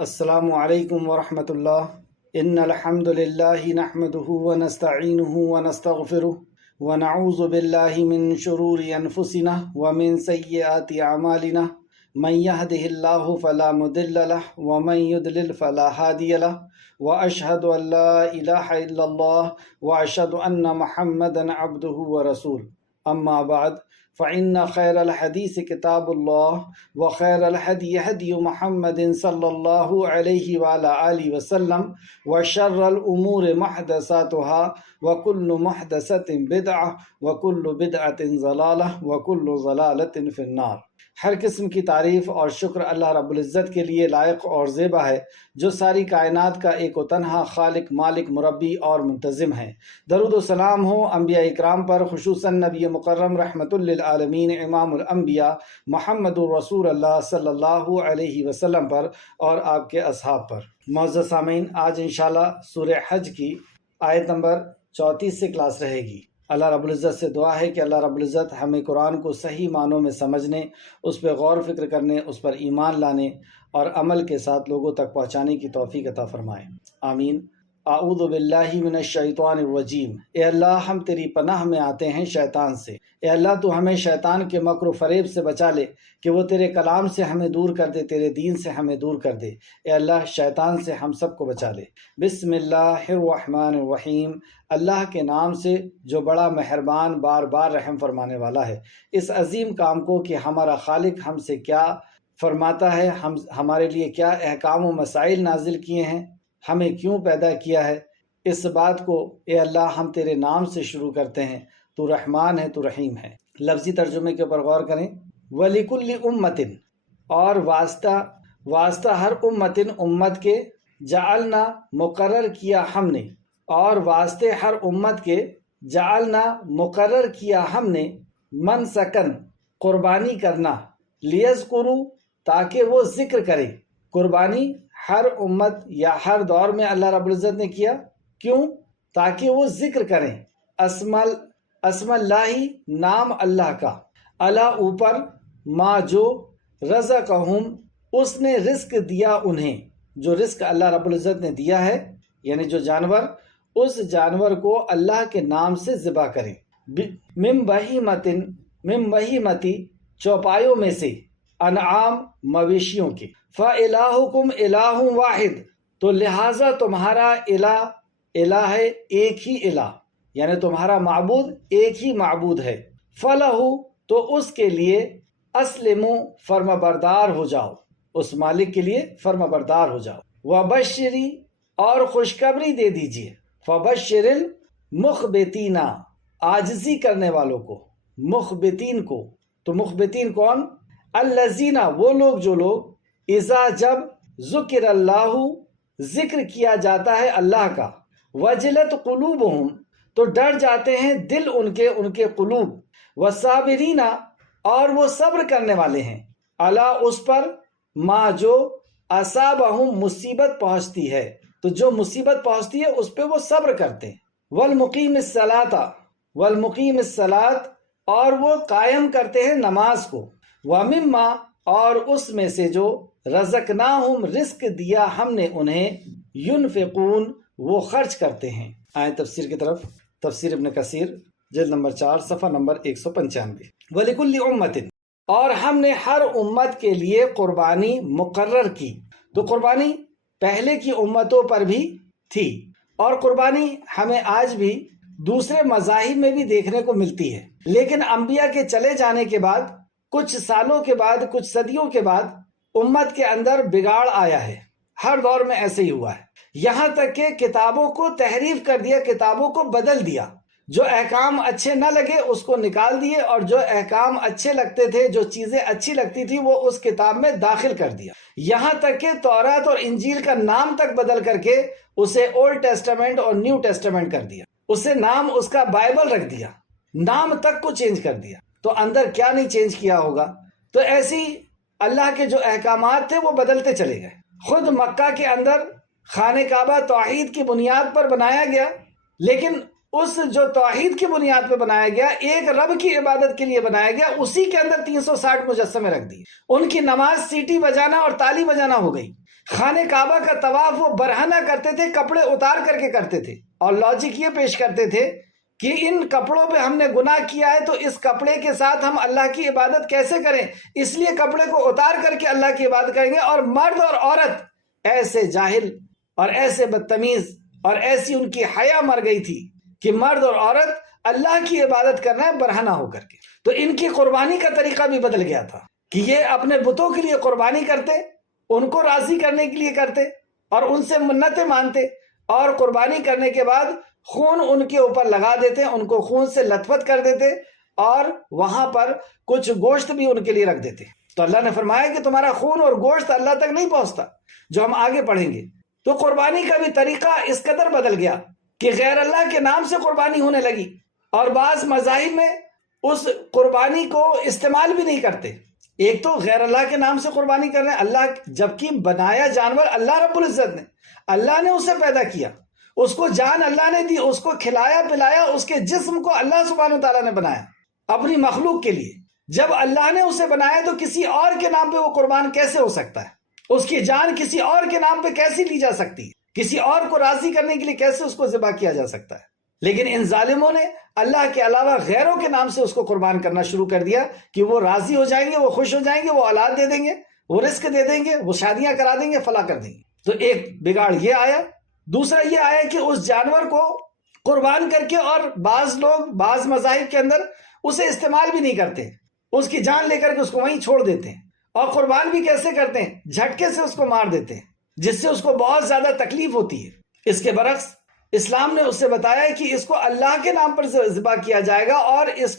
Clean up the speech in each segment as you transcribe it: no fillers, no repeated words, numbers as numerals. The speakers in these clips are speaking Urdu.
السلام علیکم ورحمۃ اللہ۔ ان الحمد للہ نحمده ونستعینه ونستغفره ونعوذ باللہ من شرور انفسنا ومن سیئات اعمالنا من يهده الله فلا مضل له ومن يضلل فلا هادي له واشهد ان لا اله الا الله واشهد ان محمدا عبده ورسوله اما بعد فإن خير الحديث كتاب الله وخير الهدي هدي محمد صلى الله عليه وعلى آله وسلم وشر الأمور محدثاتها وكل محدثة بدعة وكل بدعة ضلالة وكل ضلالة في النار۔ ہر قسم کی تعریف اور شکر اللہ رب العزت کے لیے لائق اور زیبا ہے، جو ساری کائنات کا ایک و تنہا خالق، مالک، مربی اور منتظم ہے۔ درود و سلام ہو انبیاء اکرام پر، خصوصاً نبی مکرم رحمت للعالمین امام الانبیاء محمد الرسول اللہ صلی اللہ علیہ وسلم پر اور آپ کے اصحاب پر۔ معزز سامعین، آج انشاءاللہ سورہ حج کی آیت نمبر 34 سے کلاس رہے گی۔ اللہ رب العزت سے دعا ہے کہ اللہ رب العزت ہمیں قرآن کو صحیح معنوں میں سمجھنے، اس پہ غور فکر کرنے، اس پر ایمان لانے اور عمل کے ساتھ لوگوں تک پہنچانے کی توفیق عطا فرمائے، آمین۔ اعوذ باللہ من الشیطان الرجیم۔ اے اللہ، ہم تیری پناہ میں آتے ہیں شیطان سے۔ اے اللہ، تو ہمیں شیطان کے مکر و فریب سے بچا لے کہ وہ تیرے کلام سے ہمیں دور کر دے، تیرے دین سے ہمیں دور کر دے۔ اے اللہ، شیطان سے ہم سب کو بچا لے۔ بسم اللہ الرحمن الرحیم۔ اللہ کے نام سے جو بڑا مہربان، بار بار رحم فرمانے والا ہے۔ اس عظیم کام کو کہ ہمارا خالق ہم سے کیا فرماتا ہے، ہمارے لیے کیا احکام و مسائل نازل کیے ہیں، ہمیں کیوں پیدا کیا ہے، اس بات کو اے اللہ ہم تیرے نام سے شروع کرتے ہیں۔ تو رحمان ہے، تو رحیم ہے۔ لفظی ترجمے کے اوپر غور کریں۔ وَلِكُلِّ أُمَّةٍ، اور واسطہ ہر امت کے، جعلنا مقرر کیا ہم نے، اور واسطے ہر امت کے جعلنا مقرر کیا ہم نے، منسکن قربانی کرنا، لیذکروا تاکہ وہ ذکر کرے۔ قربانی ہر امت یا ہر دور میں اللہ رب العزت نے کیا، کیوں؟ تاکہ وہ ذکر کریں اسم اللہ، نام اللہ کا، اللہ اوپر، ما جو، رزقہم اس نے رزق دیا انہیں، جو رزق اللہ رب العزت نے دیا ہے، یعنی جو جانور، اس جانور کو اللہ کے نام سے ذبح کریں۔ من بہیمتی چوپایوں میں سے، انعام مویشیوں کے، فَإِلَٰهُكُمْ إِلَٰهٌ وَاحِدٌ تو لہٰذا تمہارا الہ ہے ایک ہی الہ، یعنی تمہارا معبود ایک ہی معبود ہے۔ فَلَهُ تو اس کے لیے، اسلموا فرما بردار ہو جاؤ، اس مالک کے لیے فرما بردار ہو جاؤ۔ وَبَشِّرِ اور خوشخبری دے دیجئے، فَبَشِّرِ الْمُخْبِتِينَ عاجزی کرنے والوں کو، مخبتین کو۔ تو مخبتین کون؟ الذین وہ لوگ، جو لوگ، اذا جب ذکر اللہ ذکر کیا جاتا ہے اللہ کا، وجلت قلوبہم تو ڈر جاتے ہیں دل ان کے قلوب، والصابرین اور وہ صبر کرنے والے ہیں، علی اس پر، ما جو، اصابہم مصیبت پہنچتی ہے، تو جو مصیبت پہنچتی ہے اس پہ وہ صبر کرتے ہیں۔ والمقیم الصلاۃ اور وہ قائم کرتے ہیں نماز کو، ومما اور اس میں سے جو، رزقناہم رزق دیا ہم نے انہیں، ینفقون وہ خرچ کرتے ہیں۔ آئیں تفسیر کی طرف۔ تفسیر ابن کثیر جلد نمبر 4 صفحہ نمبر 195۔ وَلِكُلِّ أُمَّةٍ اور ہم نے ہر امت کے لیے قربانی مقرر کی۔ تو قربانی پہلے کی امتوں پر بھی تھی، اور قربانی ہمیں آج بھی دوسرے مذاہب میں بھی دیکھنے کو ملتی ہے، لیکن انبیاء کے چلے جانے کے بعد، کچھ سالوں کے بعد، کچھ صدیوں کے بعد، امت کے اندر بگاڑ آیا ہے۔ ہر دور میں ایسے ہی ہوا ہے، یہاں تک کہ کتابوں کو تحریف کر دیا، کتابوں کو بدل دیا۔ جو احکام اچھے نہ لگے اس کو نکال دیے، اور جو احکام اچھے لگتے تھے، جو چیزیں اچھی لگتی تھی، وہ اس کتاب میں داخل کر دیا۔ یہاں تک کہ تورات اور انجیل کا نام تک بدل کر کے اسے اولڈ ٹیسٹامنٹ اور نیو ٹیسٹامنٹ کر دیا، اسے نام اس کا بائبل رکھ دیا، نام تک کو چینج کر دیا۔ تو اندر کیا نہیں چینج کیا ہوگا؟ تو ایسی اللہ کے جو احکامات تھے وہ بدلتے چلے گئے۔ خود مکہ کے اندر خانہ کعبہ توحید کی بنیاد پر بنایا گیا، لیکن اس جو توحید کی بنیاد پہ بنایا گیا، ایک رب کی عبادت کے لیے بنایا گیا، اسی کے اندر 360 مجسمے رکھ دیے۔ ان کی نماز سیٹی بجانا اور تالی بجانا ہو گئی، خانہ کعبہ کا طواف وہ برہنہ کرتے تھے، کپڑے اتار کر کے کرتے تھے، اور لاجک یہ پیش کرتے تھے کہ ان کپڑوں پہ ہم نے گناہ کیا ہے تو اس کپڑے کے ساتھ ہم اللہ کی عبادت کیسے کریں، اس لیے کپڑے کو اتار کر کے اللہ کی عبادت کریں گے۔ اور مرد اور عورت ایسے جاہل اور ایسے بدتمیز اور ایسی ان کی حیا مر گئی تھی کہ مرد اور عورت اللہ کی عبادت کرنا ہے برہنہ ہو کر کے۔ تو ان کی قربانی کا طریقہ بھی بدل گیا تھا کہ یہ اپنے بتوں کے لیے قربانی کرتے، ان کو راضی کرنے کے لیے کرتے اور ان سے منتیں مانتے، اور قربانی کرنے کے بعد خون ان کے اوپر لگا دیتے، ان کو خون سے لت پت کر دیتے، اور وہاں پر کچھ گوشت بھی ان کے لیے رکھ دیتے۔ تو اللہ نے فرمایا کہ تمہارا خون اور گوشت اللہ تک نہیں پہنچتا، جو ہم آگے پڑھیں گے۔ تو قربانی کا بھی طریقہ اس قدر بدل گیا کہ غیر اللہ کے نام سے قربانی ہونے لگی، اور بعض مذاہب میں اس قربانی کو استعمال بھی نہیں کرتے۔ ایک تو غیر اللہ کے نام سے قربانی کر رہے ہیں، اللہ جبکہ بنایا جانور اللہ رب العزت نے، اللہ نے اسے پیدا کیا، اس کو جان اللہ نے دی، اس کو کھلایا پلایا، اس کے جسم کو اللہ سبحانہ وتعالیٰ نے بنایا اپنی مخلوق کے لیے۔ جب اللہ نے اسے بنایا تو کسی اور کے نام پہ وہ قربان کیسے ہو سکتا ہے؟ اس کی جان کسی اور کے نام پہ کیسی لی جا سکتی ہے؟ کسی اور کو راضی کرنے کے لیے کیسے اس کو ذبح کیا جا سکتا ہے؟ لیکن ان ظالموں نے اللہ کے علاوہ غیروں کے نام سے اس کو قربان کرنا شروع کر دیا کہ وہ راضی ہو جائیں گے، وہ خوش ہو جائیں گے، وہ اولاد دے دیں گے، وہ رزق دے دیں گے، وہ شادیاں کرا دیں گے، فلاں کر دیں گے۔ تو ایک بگاڑ یہ آیا۔ دوسرا یہ آیا کہ اس جانور کو قربان کر کے، اور بعض لوگ بعض مذاہب کے اندر اسے استعمال بھی نہیں کرتے، اس کی جان لے کر کے اس کو وہیں چھوڑ دیتے ہیں، اور قربان بھی کیسے کرتے ہیں؟ جھٹکے سے اس کو مار دیتے ہیں، جس سے اس کو بہت زیادہ تکلیف ہوتی ہے۔ اس کے برعکس اسلام نے اس سے بتایا کہ اس کو اللہ کے نام پر ذبح کیا جائے گا، اور اس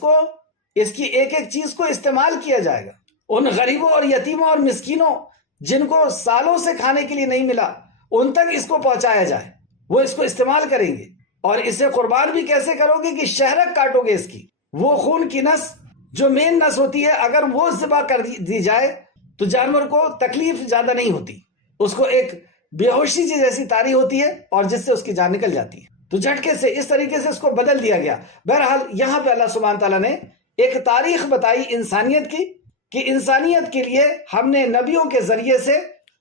کی ایک ایک چیز کو استعمال کیا جائے گا۔ ان غریبوں اور یتیموں اور مسکینوں جن کو سالوں سے کھانے کے لیے نہیں ملا، ان تک اس کو پہنچایا جائے، وہ اس کو استعمال کریں گے۔ اور اسے قربان بھی کیسے کرو گے کہ شہرک کاٹو گے اس کی، وہ خون کی نس جو مین نس ہوتی ہے، اگر وہ ذبح کر دی جائے تو جانور کو تکلیف زیادہ نہیں ہوتی، اس کو ایک بے ہوشی چیز ایسی طاری ہوتی ہے اور جس سے اس کی جان نکل جاتی ہے۔ تو جھٹکے سے اس طریقے سے اس کو بدل دیا گیا۔ بہرحال یہاں پہ اللہ سبحانہ تعالیٰ نے ایک تاریخ بتائی انسانیت کی، کہ انسانیت کے لیے ہم نے نبیوں کے ذریعے سے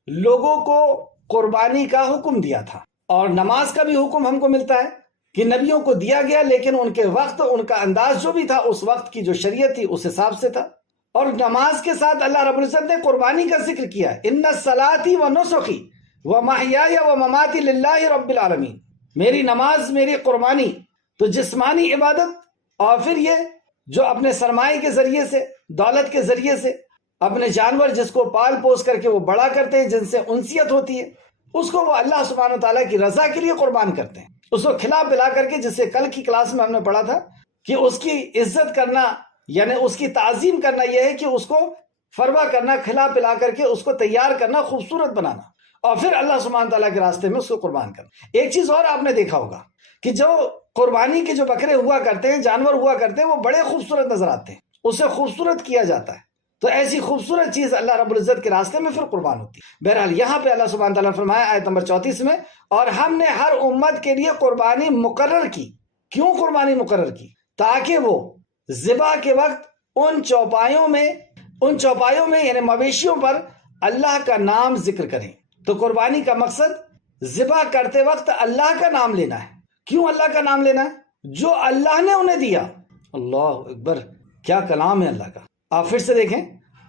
لوگوں کو قربانی کا حکم دیا تھا، اور نماز کا بھی حکم ہم کو ملتا ہے کہ نبیوں کو دیا گیا، لیکن ان کے وقت، ان کا انداز جو بھی تھا اس وقت کی جو شریعت تھی اس حساب سے تھا۔ اور نماز کے ساتھ اللہ رب العزت نے قربانی کا ذکر کیا، ان صلاتی و نسخی ومحیای ومماتی للہ رب العالمین، میری نماز، میری قربانی، تو جسمانی عبادت، اور پھر یہ جو اپنے سرمائے کے ذریعے سے، دولت کے ذریعے سے اپنے جانور جس کو پال پوس کر کے وہ بڑا کرتے ہیں، جن سے انسیت ہوتی ہے، اس کو وہ اللہ سبحانہ وتعالیٰ کی رضا کے لیے قربان کرتے ہیں، اس کو کھلا پلا کر کے، جس سے کل کی کلاس میں ہم نے پڑھا تھا کہ اس کی عزت کرنا یعنی اس کی تعظیم کرنا یہ ہے کہ اس کو فروا کرنا، کھلا پلا کر کے اس کو تیار کرنا، خوبصورت بنانا، اور پھر اللہ سبحانہ تعالیٰ کے راستے میں اس کو قربان کرنا۔ ایک چیز اور آپ نے دیکھا ہوگا کہ جو قربانی کے جو بکرے ہوا کرتے ہیں، جانور ہوا کرتے ہیں، وہ بڑے خوبصورت نظر آتے ہیں، اسے خوبصورت کیا جاتا ہے، تو ایسی خوبصورت چیز اللہ رب العزت کے راستے میں پھر قربان ہوتی ہے۔ بہرحال یہاں پہ اللہ سبحانہ تعالیٰ نے فرمایا آیت نمبر 34 میں، اور ہم نے ہر امت کے لیے قربانی مقرر کی۔ کیوں قربانی مقرر کی؟ تاکہ وہ ذبح کے وقت ان چوپایوں میں یعنی مویشیوں پر اللہ کا نام ذکر کریں۔ تو قربانی کا مقصد ذبح کرتے وقت اللہ کا نام لینا ہے۔ کیوں اللہ کا نام لینا ہے؟ جو اللہ نے انہیں دیا۔ اللہ اکبر، کیا کلام ہے اللہ کا۔ آپ پھر سے دیکھیں،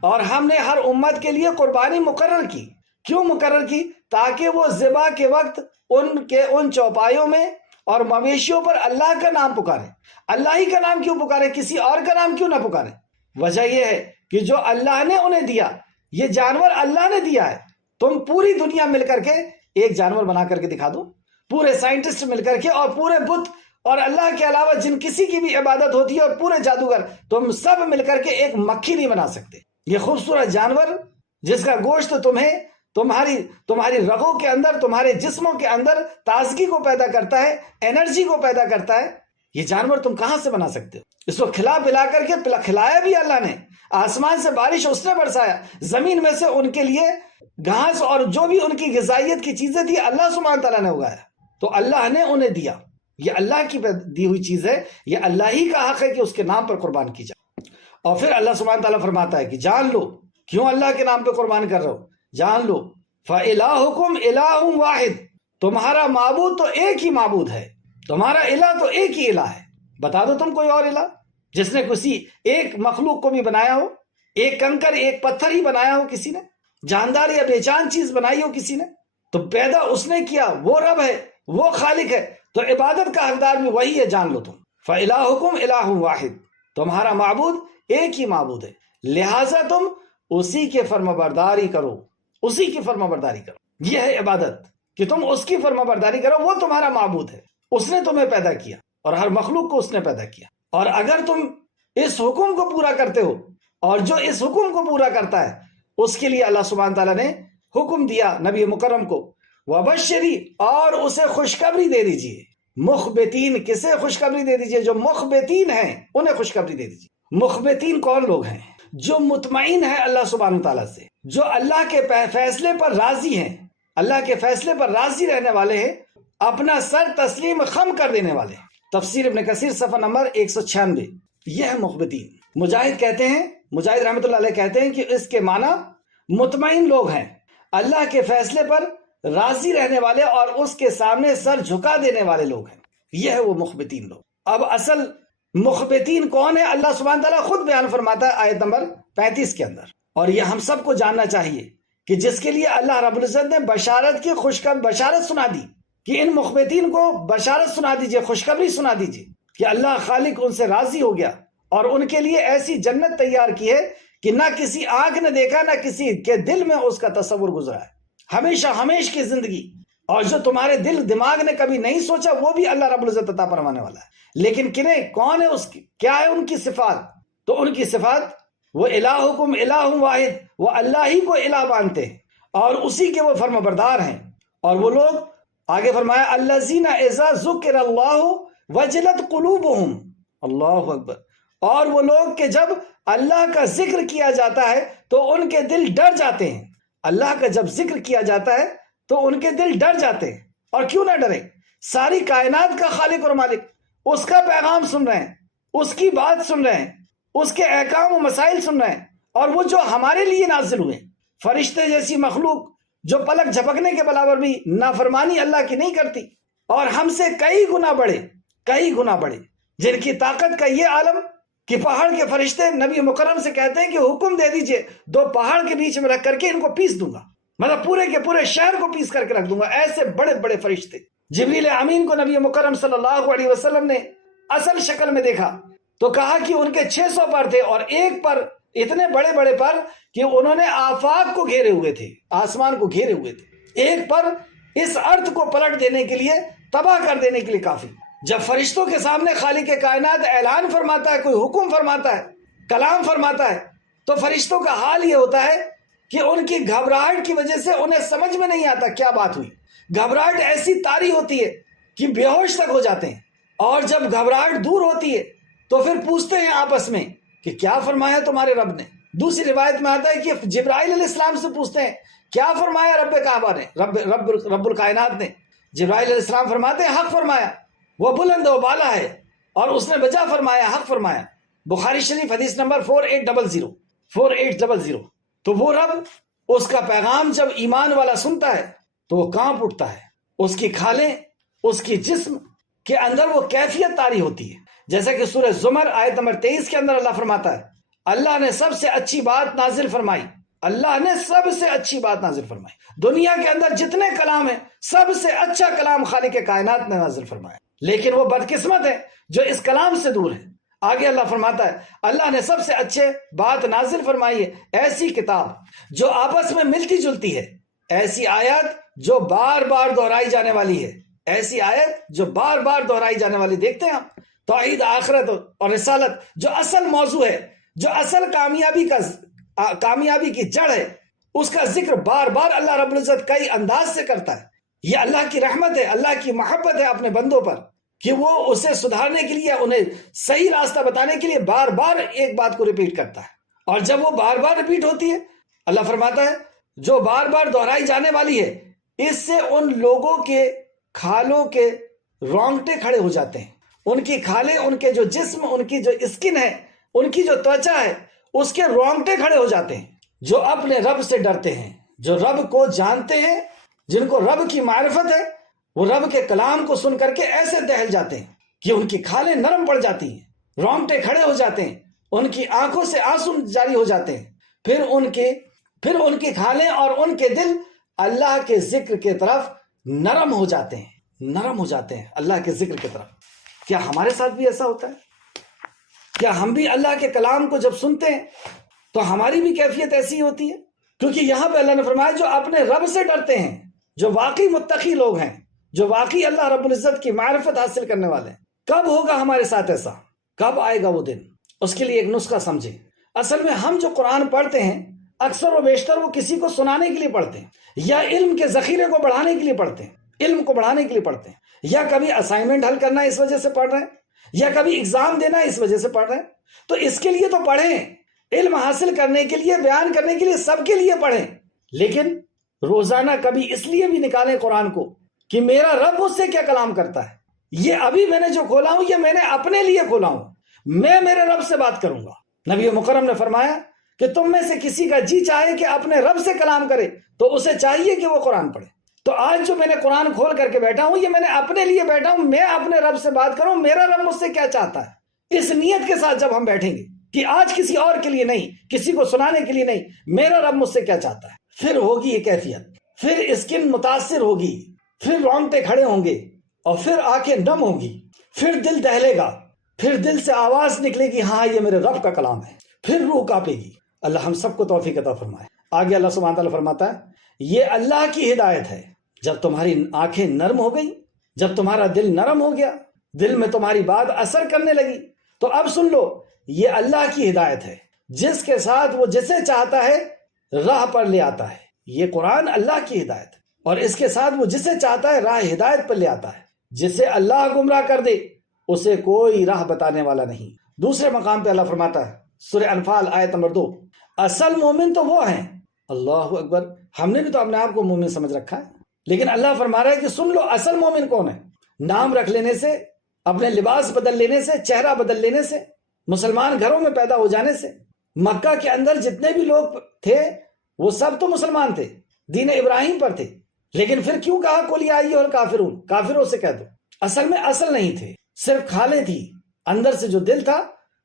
اور ہم نے ہر امت کے لیے قربانی مقرر کی۔ کیوں مقرر کی؟ تاکہ وہ ذبح کے وقت ان چوپایوں میں اور مویشیوں پر اللہ کا نام پکارے۔ اللہ ہی کا نام کیوں پکارے؟ کسی اور کا نام کیوں نہ پکارے؟ وجہ یہ ہے کہ جو اللہ نے انہیں دیا، یہ جانور اللہ نے دیا ہے۔ تم پوری دنیا مل کر کے ایک جانور بنا کر کے دکھا دو، پورے سائنٹسٹ مل کر کے، اور پورے بت اور اللہ کے علاوہ جن کسی کی بھی عبادت ہوتی ہے، اور پورے جادوگر، تم سب مل کر کے ایک مکھی نہیں بنا سکتے۔ یہ خوبصورت جانور جس کا گوشت تمہاری رگوں کے اندر، تمہارے جسموں کے اندر تازگی کو پیدا کرتا ہے، انرجی کو پیدا کرتا ہے، یہ جانور تم کہاں سے بنا سکتے ہو؟ اس کو کھلا پلا کر کے، کھلایا بھی اللہ نے، آسمان سے بارش اس نے برسایا، زمین میں سے ان کے لیے گھاس اور جو بھی ان کی غذائیت کی چیزیں تھی اللہ سبحانہ تعالیٰ نے اگایا، تو اللہ نے انہیں دیا۔ یہ اللہ کی دی ہوئی چیز ہے، یہ اللہ ہی کا حق ہے کہ اس کے نام پر قربان کی جائے۔ اور پھر اللہ سبحانہ تعالیٰ فرماتا ہے کہ جان لو، کیوں اللہ کے نام پہ قربان کر رہے ہو؟ جان لو فَإِلَٰهُكُمْ إِلَٰهٌ واحد، تمہارا معبود تو ایک ہی معبود ہے، تمہارا الہ تو ایک ہی الہ ہے۔ بتا دو تم کوئی اور الہ جس نے کسی ایک مخلوق کو بھی بنایا ہو، ایک کنکر ایک پتھر ہی بنایا ہو کسی نے، جاندار یا بے جان چیز بنائی ہو کسی نے، تو پیدا اس نے کیا، وہ رب ہے، وہ خالق ہے، تو عبادت کا حقدار بھی وہی ہے، جان لو تم۔ فَإِلَٰهُكُمْ إِلَٰهٌ واحد، تمہارا معبود ایک ہی معبود ہے، لہٰذا تم اسی کے فرمانبرداری کرو، اسی کی فرمانبرداری کرو۔ یہ ہے عبادت کہ تم اس کی فرمانبرداری کرو، وہ تمہارا معبود ہے، اس نے تمہیں پیدا کیا اور ہر مخلوق کو اس نے پیدا کیا۔ اور اگر تم اس حکم کو پورا کرتے ہو، اور جو اس حکم کو پورا کرتا ہے اس کے لیے اللہ سبحانہ تعالیٰ نے حکم دیا نبی مکرم کو، وبشری، اور اسے خوشخبری دے دیجئے، مخبتین، کسے خوشخبری دے دیجئے؟ جو مخبتین ہیں انہیں خوشخبری دے دیجئے۔ مخبتین کون لوگ ہیں؟ جو مطمئن ہے اللہ سبحانہ تعالیٰ سے، جو اللہ کے فیصلے پر راضی ہیں، اللہ کے فیصلے پر راضی رہنے والے ہیں، اپنا سر تسلیم خم کر دینے والے ہیں۔ تفسیر ابن کثیر صفحہ نمبر 196۔ یہ ہے مخبتین۔ مجاہد کہتے ہیں، مجاہد رحمۃ اللہ علیہ کہتے ہیں کہ اس کے معنی مطمئن لوگ ہیں، اللہ کے فیصلے پر راضی رہنے والے اور اس کے سامنے سر جھکا دینے والے لوگ ہیں، یہ ہے وہ مخبتین لوگ۔ اب اصل مخبتین کون ہے؟ اللہ سبحانہ تعالیٰ خود بیان فرماتا ہے آیت نمبر 35 کے اندر، اور یہ ہم سب کو جاننا چاہیے کہ جس کے لیے اللہ رب العزت نے بشارت کی بشارت سنا دی کہ ان مخبتین کو بشارت سنا دیجئے، خوشخبری سنا دیجئے کہ اللہ خالق ان سے راضی ہو گیا اور ان کے لیے ایسی جنت تیار کی ہے کہ نہ کسی آنکھ نے دیکھا، نہ کسی کے دل میں اس کا تصور گزرا ہے، ہمیشہ ہمیش کی زندگی، اور جو تمہارے دل دماغ نے کبھی نہیں سوچا وہ بھی اللہ رب العزت عطا فرمانے والا ہے۔ لیکن کنہیں، کون ہے اس کی، کیا ہے ان کی صفات؟ تو ان کی صفات، وہ الہکم الہ واحد، وہ اللہ ہی کو الہ مانتے ہیں اور اسی کے وہ فرمانبردار ہیں۔ اور وہ لوگ آگے فرمایا الذین اذا ذکر اللہ وجلت قلوبہم، اللہ اکبر، اور وہ لوگ کہ جب اللہ کا ذکر کیا جاتا ہے تو ان کے دل ڈر جاتے ہیں۔ اللہ کا جب ذکر کیا جاتا ہے تو ان کے دل ڈر جاتے ہیں، اور کیوں نہ ڈرے؟ ساری کائنات کا خالق اور مالک، اس کا پیغام سن رہے ہیں، اس کی بات سن رہے ہیں، اس کے احکام و مسائل سن رہے ہیں، اور وہ جو ہمارے لیے نازل ہوئے، فرشتے جیسی مخلوق جو پلک جھپکنے کے برابر بھی نافرمانی اللہ کی نہیں کرتی، اور ہم سے کئی گنا بڑے، جن کی طاقت کا یہ عالم کہ پہاڑ کے فرشتے نبی مکرم سے کہتے ہیں کہ حکم دے دیجئے، دو پہاڑ کے بیچ میں رکھ کر کے ان کو پیس دوں گا، مطلب پورے کے پورے شہر کو پیس کر کے رکھ دوں گا، ایسے بڑے بڑے فرشتے۔ جبریل امین کو نبی مکرم صلی اللہ علیہ وسلم نے اصل شکل میں دیکھا تو کہا کہ ان کے 600 پر تھے، اور ایک پر اتنے بڑے بڑے پر کہ انہوں نے آفاق کو گھیرے ہوئے تھے، آسمان کو گھیرے ہوئے تھے، ایک پر اس ارض کو پلٹ دینے کے لیے، تباہ کر دینے کے لیے کافی۔ جب فرشتوں کے سامنے خالق کائنات اعلان فرماتا ہے، کوئی حکم فرماتا ہے، کلام فرماتا ہے، تو فرشتوں کا حال یہ ہوتا ہے کہ ان کی گھبراہٹ کی وجہ سے انہیں سمجھ میں نہیں آتا کیا بات ہوئی، گھبراہٹ ایسی طاری ہوتی ہے کہ بے ہوش تک ہو جاتے ہیں، اور جب گھبراہٹ دور ہوتی ہے تو پھر پوچھتے ہیں آپس میں کہ کیا فرمایا تمہارے رب نے۔ دوسری روایت میں آتا ہے کہ جبرائیل علیہ السلام سے پوچھتے ہیں کیا فرمایا رب کعبہ نے، رب الکائنات نے۔ جبرائیل علیہ السلام فرماتے ہیں حق فرمایا، وہ بلند و بالا ہے، اور اس نے بجا فرمایا، حق فرمایا۔ بخاری شریف حدیث نمبر 4800۔ تو وہ رب، اس کا پیغام جب ایمان والا سنتا ہے تو وہ کانپ اٹھتا ہے، اس کی کھالیں، اس کی جسم کے اندر وہ کیفیت طاری ہوتی ہے، جیسا کہ سورہ زمر آیت نمبر 23 کے اندر اللہ فرماتا ہے اللہ نے سب سے اچھی بات نازل فرمائی، اللہ نے سب سے اچھی بات نازل فرمائی۔ دنیا کے اندر جتنے کلام ہیں سب سے اچھا کلام خالق کائنات نے نازل فرمایا، لیکن وہ بدقسمت ہے جو اس کلام سے دور ہے۔ آگے اللہ فرماتا ہے اللہ نے سب سے اچھے بات نازل فرمائی ہے، ایسی کتاب جو آپس میں ملتی جلتی ہے، ایسی آیات جو بار بار دہرائی جانے والی ہے، ایسی آیت جو بار بار دہرائی جانے والی۔ دیکھتے ہیں ہم توحید، آخرت اور رسالت، جو اصل موضوع ہے، جو اصل کامیابی کی جڑ ہے، اس کا ذکر بار بار اللہ رب العزت کئی انداز سے کرتا ہے۔ یہ اللہ کی رحمت ہے، اللہ کی محبت ہے اپنے بندوں پر کہ وہ اسے سدھارنے کے لیے، انہیں صحیح راستہ بتانے کے لیے بار بار ایک بات کو ریپیٹ کرتا ہے، اور جب وہ بار بار ریپیٹ ہوتی ہے اللہ فرماتا ہے جو بار بار دہرائی جانے والی ہے، اس سے ان لوگوں کے کھالوں کے رونگٹے کھڑے ہو جاتے ہیں، ان کی کھالیں، ان کے جو جسم، ان کی جو اسکن ہے، ان کی جو توچا ہے، اس کے رونگٹے کھڑے ہو جاتے ہیں۔ جو اپنے رب سے ڈرتے ہیں، جو رب کو جانتے ہیں، جن کو رب کی معرفت ہے، وہ رب کے کلام کو سن کر کے ایسے دہل جاتے ہیں کہ ان کی کھالیں نرم پڑ جاتی ہیں، رونگٹے کھڑے ہو جاتے ہیں، ان کی آنکھوں سے آنسو جاری ہو جاتے ہیں، پھر ان کی کھالیں اور ان کے دل اللہ کے ذکر کے طرف نرم ہو جاتے ہیں اللہ کے ذکر کی طرف۔ کیا ہمارے ساتھ بھی ایسا ہوتا ہے؟ کیا ہم بھی اللہ کے کلام کو جب سنتے ہیں تو ہماری بھی کیفیت ایسی ہوتی ہے؟ کیونکہ یہاں پہ اللہ نے فرمایا جو اپنے رب سے ڈرتے ہیں، جو واقعی متقی لوگ ہیں، جو واقعی اللہ رب العزت کی معرفت حاصل کرنے والے ہیں۔ کب ہوگا ہمارے ساتھ ایسا؟ کب آئے گا وہ دن؟ اس کے لیے ایک نسخہ سمجھیں۔ اصل میں ہم جو قرآن پڑھتے ہیں اکثر و بیشتر وہ کسی کو سنانے کے لیے پڑھتے ہیں، یا علم کے ذخیرے کو بڑھانے کے لیے پڑھتے ہیں، علم کو بڑھانے کے لیے پڑھتے ہیں، یا کبھی اسائنمنٹ حل کرنا اس وجہ سے پڑھ رہے ہیں، یا کبھی اگزام دینا اس وجہ سے پڑھ رہے ہیں۔ تو اس کے لیے تو پڑھیں، علم حاصل کرنے کے لیے، بیان کرنے کے لیے، سب کے لیے پڑھیں، لیکن روزانہ کبھی اس لیے بھی نکالیں قرآن کو کہ میرا رب مجھ سے کیا کلام کرتا ہے۔ یہ ابھی میں نے جو کھولا ہوں یہ میں نے اپنے لیے کھولا ہوں، میں میرے رب سے بات کروں گا۔ نبی مکرم نے فرمایا کہ تم میں سے کسی کا جی چاہے کہ اپنے رب سے کلام کرے تو اسے چاہیے کہ وہ قرآن پڑھے۔ تو آج جو میں نے قرآن کھول کر کے بیٹھا ہوں یہ میں نے اپنے لیے بیٹھا ہوں، میں اپنے رب سے بات کروں، میرا رب مجھ سے کیا چاہتا ہے۔ اس نیت کے ساتھ جب ہم بیٹھیں گے کہ آج کسی اور کے لیے نہیں، کسی کو سنانے کے لیے نہیں، میرا رب مجھ سے کیا چاہتا ہے، پھر ہوگی یہ کیفیت، پھر اسکن متاثر ہوگی، پھر رونگٹے کھڑے ہوں گے، اور پھر آنکھیں نم ہوں گی، پھر دل دہلے گا، پھر دل سے آواز نکلے گی ہاں یہ میرے رب کا کلام ہے، پھر روح کانپے گی۔ اللہ ہم سب کو توفیق عطا فرمائے۔ آگے اللہ سبحانہ تعالیٰ فرماتا ہے یہ اللہ کی ہدایت ہے، جب تمہاری آنکھیں نرم ہو گئی، جب تمہارا دل نرم ہو گیا، دل میں تمہاری بات اثر کرنے لگی، تو اب سن لو یہ اللہ کی ہدایت ہے جس کے ساتھ وہ جسے چاہتا ہے راہ پر لے آتا ہے۔ یہ قرآن اللہ کی ہدایت ہے اور اس کے ساتھ وہ جسے چاہتا ہے راہ ہدایت پر لے آتا ہے۔ جسے اللہ گمراہ کر دے اسے کوئی راہ بتانے والا نہیں۔ دوسرے مقام پہ اللہ فرماتا ہے سورہ انفال آیت نمبر 2، اصل مومن تو وہ ہیں، اللہ اکبر، ہم نے بھی تو اپنے آپ کو مومن سمجھ رکھا ہے، لیکن اللہ فرما رہا ہے کہ سن لو اصل مومن کون ہے۔ نام رکھ لینے سے، اپنے لباس بدل لینے سے، چہرہ بدل لینے سے، مسلمان گھروں میں پیدا ہو جانے سے، مکہ کے اندر جتنے بھی لوگ تھے وہ سب تو مسلمان تھے، دین ابراہیم پر تھے، لیکن پھر کیوں کہا قل یا ایھا الکافرون، کافروں سے کہہ دو۔ اصل میں اصل نہیں تھے، صرف کھالیں تھی، اندر سے جو دل تھا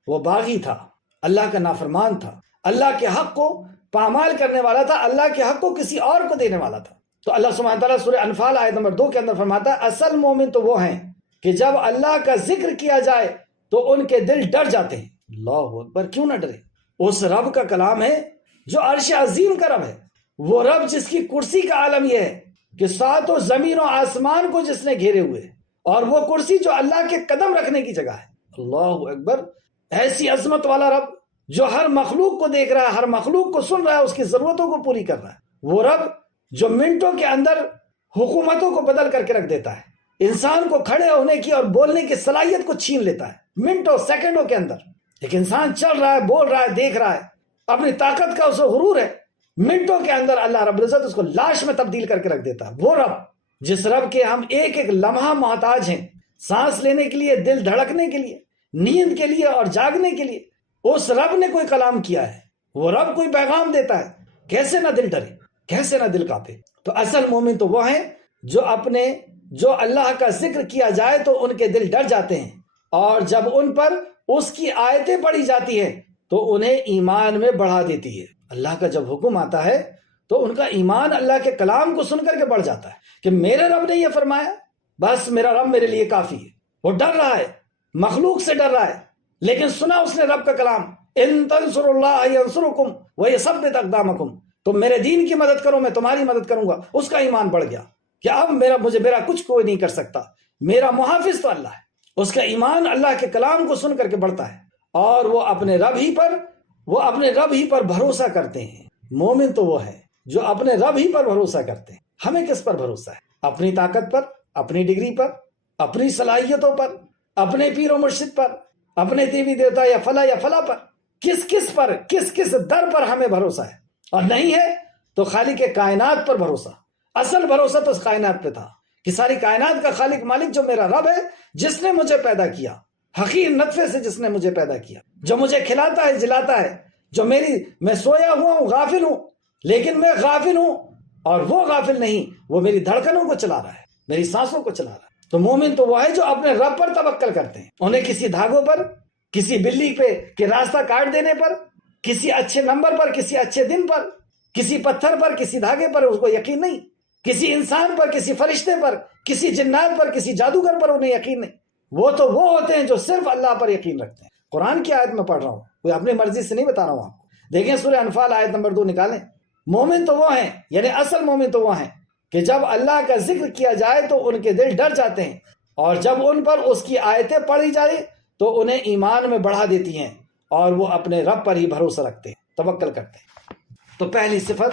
وہ باغی تھا، اللہ کا نافرمان تھا، اللہ کے حق کو پامال کرنے والا تھا، اللہ کے حق کو کسی اور کو دینے والا تھا۔ تو اللہ سبحانہ تعالیٰ سورہ انفال آیت نمبر 2 کے اندر فرماتا ہے اصل مومن تو وہ ہیں کہ جب اللہ کا ذکر کیا جائے تو ان کے دل ڈر جاتے ہیں۔ اللہ اکبر، کیوں نہ ڈرے؟ اس رب کا کلام ہے جو عرش عظیم کا رب ہے، وہ رب جس کی کرسی کا عالم یہ ہے کہ ساتوں زمین و آسمان کو جس نے گھیرے ہوئے، اور وہ کرسی جو اللہ کے قدم رکھنے کی جگہ ہے۔ اللہ اکبر، ایسی عظمت والا رب جو ہر مخلوق کو دیکھ رہا ہے، ہر مخلوق کو سن رہا ہے، اس کی ضرورتوں کو پوری کر رہا ہے۔ وہ رب جو منٹوں کے اندر حکومتوں کو بدل کر کے رکھ دیتا ہے، انسان کو کھڑے ہونے کی اور بولنے کی صلاحیت کو چھین لیتا ہے منٹوں سیکنڈوں کے اندر۔ ایک انسان چل رہا ہے، بول رہا ہے، دیکھ رہا ہے، اپنی طاقت کا اسے غرور ہے، منٹوں کے اندر اللہ رب العزت اس کو لاش میں تبدیل کر کے رکھ دیتا ہے۔ وہ رب جس رب کے ہم ایک ایک لمحہ محتاج ہیں، سانس لینے کے لیے، دل دھڑکنے کے لیے، نیند کے لیے اور جاگنے کے لیے، اس رب نے کوئی کلام کیا ہے، وہ رب کوئی پیغام دیتا ہے، کیسے نہ دل ڈرے، کیسے نہ دل کانپے۔ تو اصل مومن تو وہ ہیں جو اللہ کا ذکر کیا جائے تو ان کے دل ڈر جاتے ہیں، اور جب ان پر اس کی آیتیں پڑھی جاتی ہیں تو انہیں ایمان میں بڑھا دیتی ہے۔ اللہ کا جب حکم آتا ہے تو ان کا ایمان اللہ کے کلام کو سن کر کے بڑھ جاتا ہے کہ میرے رب نے یہ فرمایا، بس میرا رب میرے لیے کافی ہے۔ وہ ڈر رہا ہے، مخلوق سے ڈر رہا ہے، لیکن سنا اس نے رب کا کلام، ان تنصروا اللہ ینصرکم ویثبت اقدامکم، تم میرے دین کی مدد کرو میں تمہاری مدد کروں گا۔ اس کا ایمان بڑھ گیا کہ اب میرا کچھ کوئی نہیں کر سکتا، میرا محافظ تو اللہ ہے۔ اس کا ایمان اللہ کے کلام کو سن کر کے بڑھتا ہے، اور وہ اپنے رب ہی پر بھروسہ کرتے ہیں۔ مومن تو وہ ہے جو اپنے رب ہی پر بھروسہ کرتے ہیں۔ ہمیں کس پر بھروسہ ہے؟ اپنی طاقت پر، اپنی ڈگری پر، اپنی صلاحیتوں پر، اپنے پیر و مرشد پر، اپنے دیوی دیوتا یا فلاں پر، کس در پر ہمیں بھروسہ ہے؟ اور نہیں ہے تو خالق کائنات پر بھروسہ۔ اصل بھروسہ تو اس کائنات پہ تھا کہ ساری کائنات کا خالق مالک جو میرا رب ہے، جس نے مجھے پیدا کیا، حقیر نطفے سے جس نے مجھے پیدا کیا، جو مجھے کھلاتا ہے، جلاتا ہے، جو میں سویا ہوا ہوں، غافل ہوں، لیکن میں غافل ہوں اور وہ غافل نہیں، وہ میری دھڑکنوں کو چلا رہا ہے، میری سانسوں کو چلا رہا ہے۔ تو مومن تو وہ ہے جو اپنے رب پر توکل کرتے ہیں، انہیں کسی دھاگوں پر، کسی بلی پہ کہ راستہ کاٹ دینے پر، کسی اچھے نمبر پر، کسی اچھے دن پر، کسی پتھر پر، کسی دھاگے پر اس کو یقین نہیں، کسی انسان پر، کسی فرشتے پر، کسی جنات پر، کسی جادوگر پر انہیں یقین نہیں۔ وہ تو وہ ہوتے ہیں جو صرف اللہ پر یقین رکھتے ہیں۔ قرآن کی آیت میں پڑھ رہا ہوں، کوئی اپنی مرضی سے نہیں بتا رہا ہوں آپ کو۔ دیکھیں سورہ انفال آیت نمبر 2 نکالیں۔ مومن تو وہ ہیں، یعنی اصل مومن تو وہ ہیں کہ جب اللہ کا ذکر کیا جائے تو ان کے دل ڈر جاتے ہیں، اور جب ان پر اس کی آیتیں پڑھی جائے تو انہیں ایمان میں بڑھا دیتی ہیں، اور وہ اپنے رب پر ہی بھروسہ رکھتے ہیں، توکل کرتے ہیں۔ تو پہلی صفت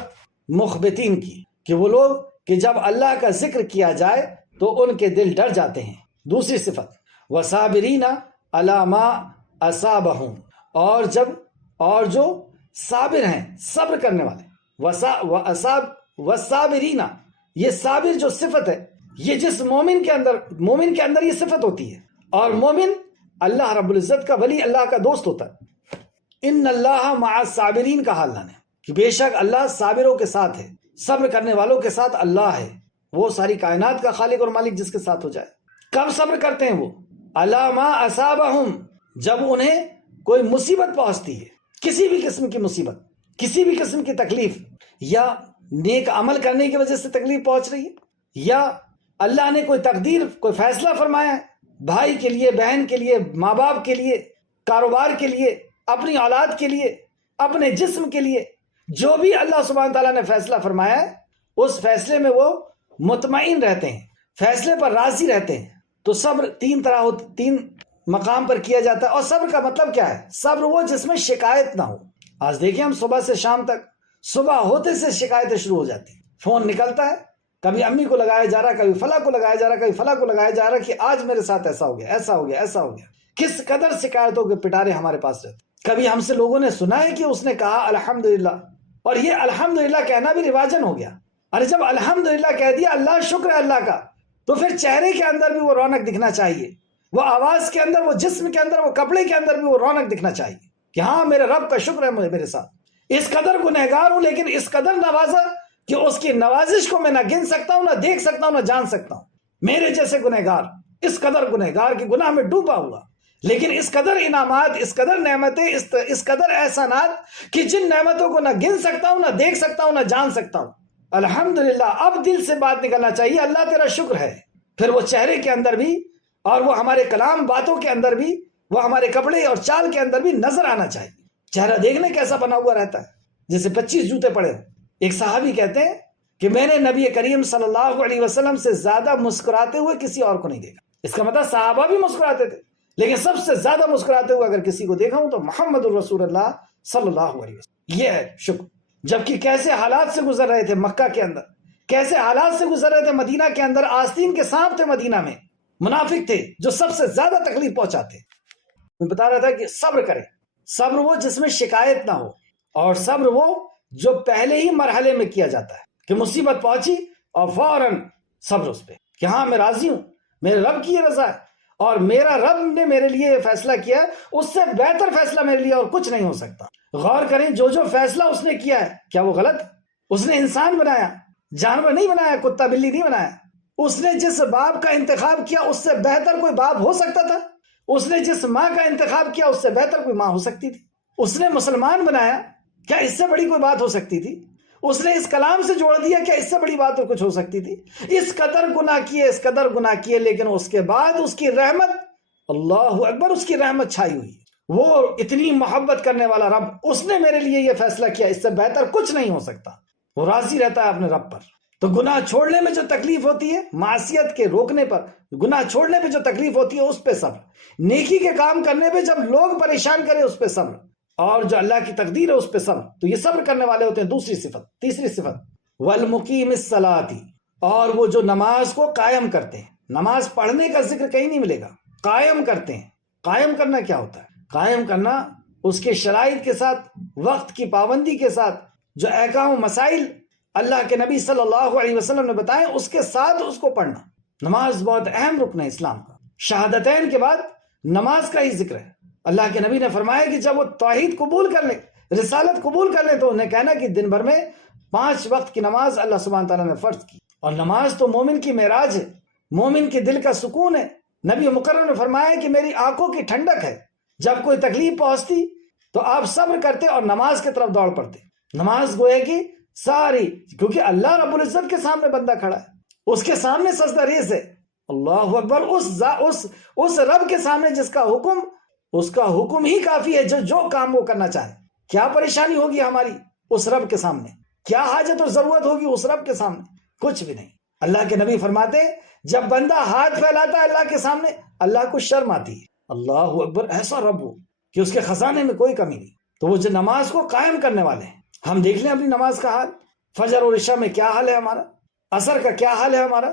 مخبتین کی کہ وہ لوگ کہ جب اللہ کا ذکر کیا جائے تو ان کے دل ڈر جاتے ہیں۔ دوسری صفت وصابرین علی ما اصابہم، اور جو صابر ہیں، صبر کرنے والے۔ وصابرین، یہ صابر جو صفت ہے یہ جس مومن کے اندر یہ صفت ہوتی ہے، اور مومن اللہ رب العزت کا ولی، اللہ کا دوست ہوتا ہے۔ ان اللہ مع الصابرین کا حال لانے کہ بے شک اللہ صابروں کے ساتھ ہے، صبر کرنے والوں کے ساتھ اللہ ہے، وہ ساری کائنات کا خالق اور مالک جس کے ساتھ ہو جائے۔ کب صبر کرتے ہیں وہ؟ علی ما اصابہم، جب انہیں کوئی مصیبت پہنچتی ہے، کسی بھی قسم کی مصیبت، کسی بھی قسم کی تکلیف، یا نیک عمل کرنے کی وجہ سے تکلیف پہنچ رہی ہے، یا اللہ نے کوئی تقدیر، کوئی فیصلہ فرمایا ہے بھائی کے لیے، بہن کے لیے، ماں باپ کے لیے، کاروبار کے لیے، اپنی اولاد کے لیے، اپنے جسم کے لیے، جو بھی اللہ سبحانہ تعالیٰ نے فیصلہ فرمایا ہے اس فیصلے میں وہ مطمئن رہتے ہیں، فیصلے پر راضی رہتے ہیں۔ تو صبر تین مقام پر کیا جاتا ہے۔ اور صبر کا مطلب کیا ہے؟ صبر وہ جس میں شکایت نہ ہو۔ آج دیکھیں ہم صبح سے شام تک، صبح ہوتے سے شکایتیں شروع ہو جاتی ہیں، فون نکلتا ہے، کبھی امی کو لگایا جا رہا، کبھی فلاں کو لگایا جا رہا، کبھی فلاں کو لگایا جا رہا کہ آج میرے ساتھ ایسا ہو گیا، ایسا ہو گیا، ایسا ہو گیا۔ کس قدر شکایتوں کے پٹارے ہمارے پاس رہتے۔ کبھی ہم سے لوگوں نے سنا ہے کہ اس نے کہا الحمدللہ، اور یہ الحمدللہ کہنا بھی رواجن ہو گیا۔ ارے جب الحمدللہ کہہ دیا، اللہ شکر ہے اللہ کا، تو پھر چہرے کے اندر بھی وہ رونق دکھنا چاہیے، وہ آواز کے اندر، وہ جسم کے اندر، وہ کپڑے کے اندر بھی وہ رونق دکھنا چاہیے کہ ہاں میرے رب کا شکر ہے میرے ساتھ۔ اس قدر گنہگار ہوں لیکن اس قدر نوازا کہ اس کی نوازش کو میں نہ گن سکتا ہوں، نہ دیکھ سکتا ہوں، نہ جان سکتا ہوں۔ میرے جیسے گنہگار، اس قدر گنہگار کہ گناہ میں ڈوبا ہوا، لیکن اس قدر انعامات، اس قدر نعمتیں، اس قدر احسانات کہ جن نعمتوں کو نہ گن سکتا ہوں، نہ دیکھ سکتا ہوں، نہ جان سکتا ہوں۔ الحمدللہ، اب دل سے بات نکلنا چاہیے اللہ تیرا شکر ہے، پھر وہ چہرے کے اندر بھی، اور وہ ہمارے کلام باتوں کے اندر بھی، وہ ہمارے کپڑے اور چال کے اندر بھی نظر آنا چاہیے۔ چہرہ دیکھنے کیسا بنا ہوا رہتا ہے، جیسے 25 جوتے پڑے ہوں۔ ایک صحابی کہتے ہیں کہ میں نے نبی کریم صلی اللہ علیہ وسلم سے زیادہ مسکراتے ہوئے کسی اور کو نہیں دیکھا۔ اس کا مطلب صحابہ بھی مسکراتے تھے، لیکن سب سے زیادہ مسکراتے ہوئے اگر کسی کو دیکھا ہوں تو محمد الرسول اللہ صلی اللہ علیہ وسلم۔ یہ ہے شکر۔ جبکہ کیسے حالات سے گزر رہے تھے مکہ کے اندر، کیسے حالات سے گزر رہے تھے مدینہ کے اندر، آستین کے سانپ تھے مدینہ میں، منافق تھے جو سب سے زیادہ تکلیف پہنچاتے۔ میں بتا رہا تھا کہ صبر کریں، صبر وہ جس میں شکایت نہ ہو، اور صبر وہ جو پہلے ہی مرحلے میں کیا جاتا ہے کہ مصیبت پہنچی اور فوراً صبر اس پہ کہ ہاں میں راضی ہوں، میرے رب کی یہ رضا ہے، اور میرا رب نے میرے لیے یہ فیصلہ کیا ہے، اس سے بہتر فیصلہ میرے لیے اور کچھ نہیں ہو سکتا۔ غور کریں، جو فیصلہ اس نے کیا ہے کیا وہ غلط؟ اس نے انسان بنایا، جانور نہیں بنایا، کتا بلی نہیں بنایا۔ اس نے جس باپ کا انتخاب کیا اس سے بہتر کوئی باپ ہو سکتا تھا؟ اس نے جس ماں کا انتخاب کیا اس سے بہتر کوئی ماں ہو سکتی تھی؟ اس نے مسلمان بنایا، کیا اس سے بڑی کوئی بات ہو سکتی تھی؟ اس نے اس کلام سے جوڑ دیا، کیا اس سے بڑی بات تو کچھ ہو سکتی تھی؟ اس قدر گناہ کیے، اس قدر گناہ کیے، لیکن اس کے بعد اس کی رحمت، اللہ اکبر، اس کی رحمت چھائی ہوئی۔ وہ اتنی محبت کرنے والا رب، اس نے میرے لیے یہ فیصلہ کیا، اس سے بہتر کچھ نہیں ہو سکتا۔ وہ راضی رہتا ہے اپنے رب پر۔ تو گناہ چھوڑنے میں جو تکلیف ہوتی ہے، معصیت کے روکنے پر، گناہ چھوڑنے پہ جو تکلیف ہوتی ہے اس پہ صبر، نیکی کے کام کرنے پہ جب لوگ پریشان کرے اس پہ صبر، اور جو اللہ کی تقدیر ہے اس پہ صبر، تو یہ صبر کرنے والے ہوتے ہیں۔ دوسری صفت، تیسری صفت، والمقیم الصلاۃ، اور وہ جو نماز کو قائم کرتے ہیں۔ نماز پڑھنے کا ذکر کہیں نہیں ملے گا، قائم کرتے ہیں۔ قائم کرنا کیا ہوتا ہے؟ قائم کرنا اس کے شرائط کے ساتھ، وقت کی پابندی کے ساتھ، جو احکام و مسائل اللہ کے نبی صلی اللہ علیہ وسلم نے بتائیں اس کے ساتھ اس کو پڑھنا۔ نماز بہت اہم رکن ہے اسلام کا۔ شہادتین کے بعد نماز کا ہی ذکر ہے۔ اللہ کے نبی نے فرمایا کہ جب وہ توحید قبول کر لیں، رسالت قبول کر لیں، تو انہیں کہنا کہ دن بھر میں 5 وقت کی نماز اللہ سبحانہ تعالیٰ نے فرض کی، اور نماز تو مومن کی معراج ہے، مومن کے دل کا سکون ہے۔ نبی مکرم نے فرمایا کہ میری آنکھوں کی ٹھنڈک ہے، جب کوئی تکلیف پہنچتی تو آپ صبر کرتے اور نماز کی طرف دوڑ پڑتے۔ نماز گوئے کہ ساری، کیونکہ اللہ رب العزت کے سامنے بندہ کھڑا ہے، اس کے سامنے سجدہ ریز ہے، اللہ اکبر، اس رب کے سامنے جس کا حکم، اس کا حکم ہی کافی ہے، جو کام وہ کرنا چاہے۔ کیا پریشانی ہوگی ہماری اس رب کے سامنے، کیا حاجت اور ضرورت ہوگی اس رب کے سامنے؟ کچھ بھی نہیں۔ اللہ کے نبی فرماتے جب بندہ ہاتھ پھیلاتا ہے اللہ کے سامنے، اللہ کو شرم آتی ہے، اللہ اکبر، ایسا رب ہو کہ اس کے خزانے میں کوئی کمی نہیں۔ تو وہ جو نماز کو قائم کرنے والے ہیں، ہم دیکھ لیں اپنی نماز کا حال، فجر اور عشاء میں کیا حال ہے ہمارا، عصر کا کیا حال ہے ہمارا۔